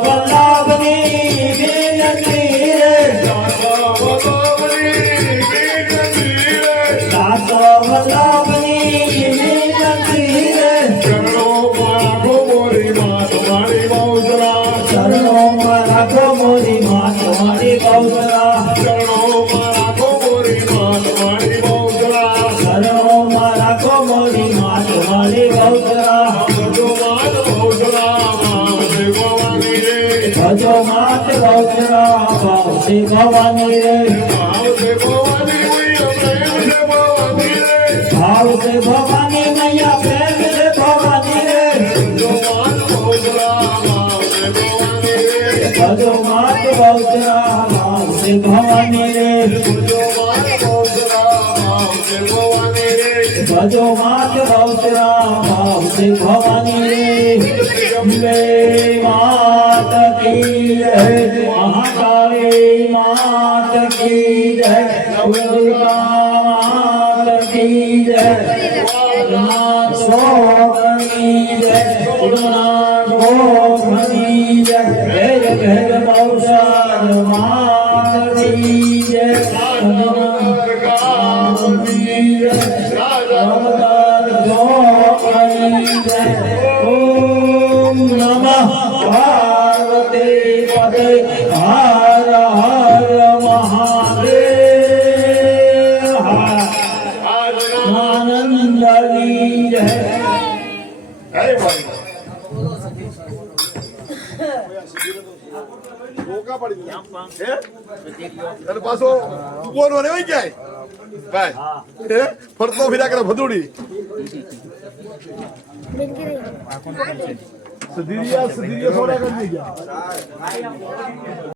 વલ્લભની વિનતી રે કાસો વલ્લભની વિનતી રે કાસો વલ્લભની વિનતી રે કાસો વલ્લભની વિનતી રે ચરણોમાં રાખો મોરી માત મારી બહુસરા ચરણોમાં રાખો મોરી માત મારી બહુચરા ચરણોમાં રાખો મોરી માત મારી બહુસરા ચરણોમાં રાખો મોરી માત મારી બહુચરા ભજો માત બહુસરા ભાવ છે ભવાની રે ભજો માત બહુચરા ભાવ છે ભવાની રે ભાવ છે ભવાની મૈયા પ્રેમ છે ભવાની રે ભાવ છે ભવાની મૈયા પ્રેમ છે ભવાની રે ભજો માત બહુસરા ભાવ છે ભવાની રે ભજો માત બહુચરા બહુચરામ આવશે ભવાની રે ભજો માત બહુચરામ આવશે ભવાની રે ભજો માત બહુચરામ આવશે ભવાની રે અંબે માત કી જય મહાકાળી માત કી જય દુર્ગા માત કી જય સોની જય સોની જય ઘેર ઘેર બહુશાર માત કી જય ઓમ નમઃ પાર્વતી પદે હર હર મહાદેવ આનંદની જય ધોકા પડી ગયા. હે? અને પાછો ઉભો રે વઈ જાય ભાઈ હે ફરતો ફિરા કરે ભદુડી સદીરિયા થોડા કરી ગયા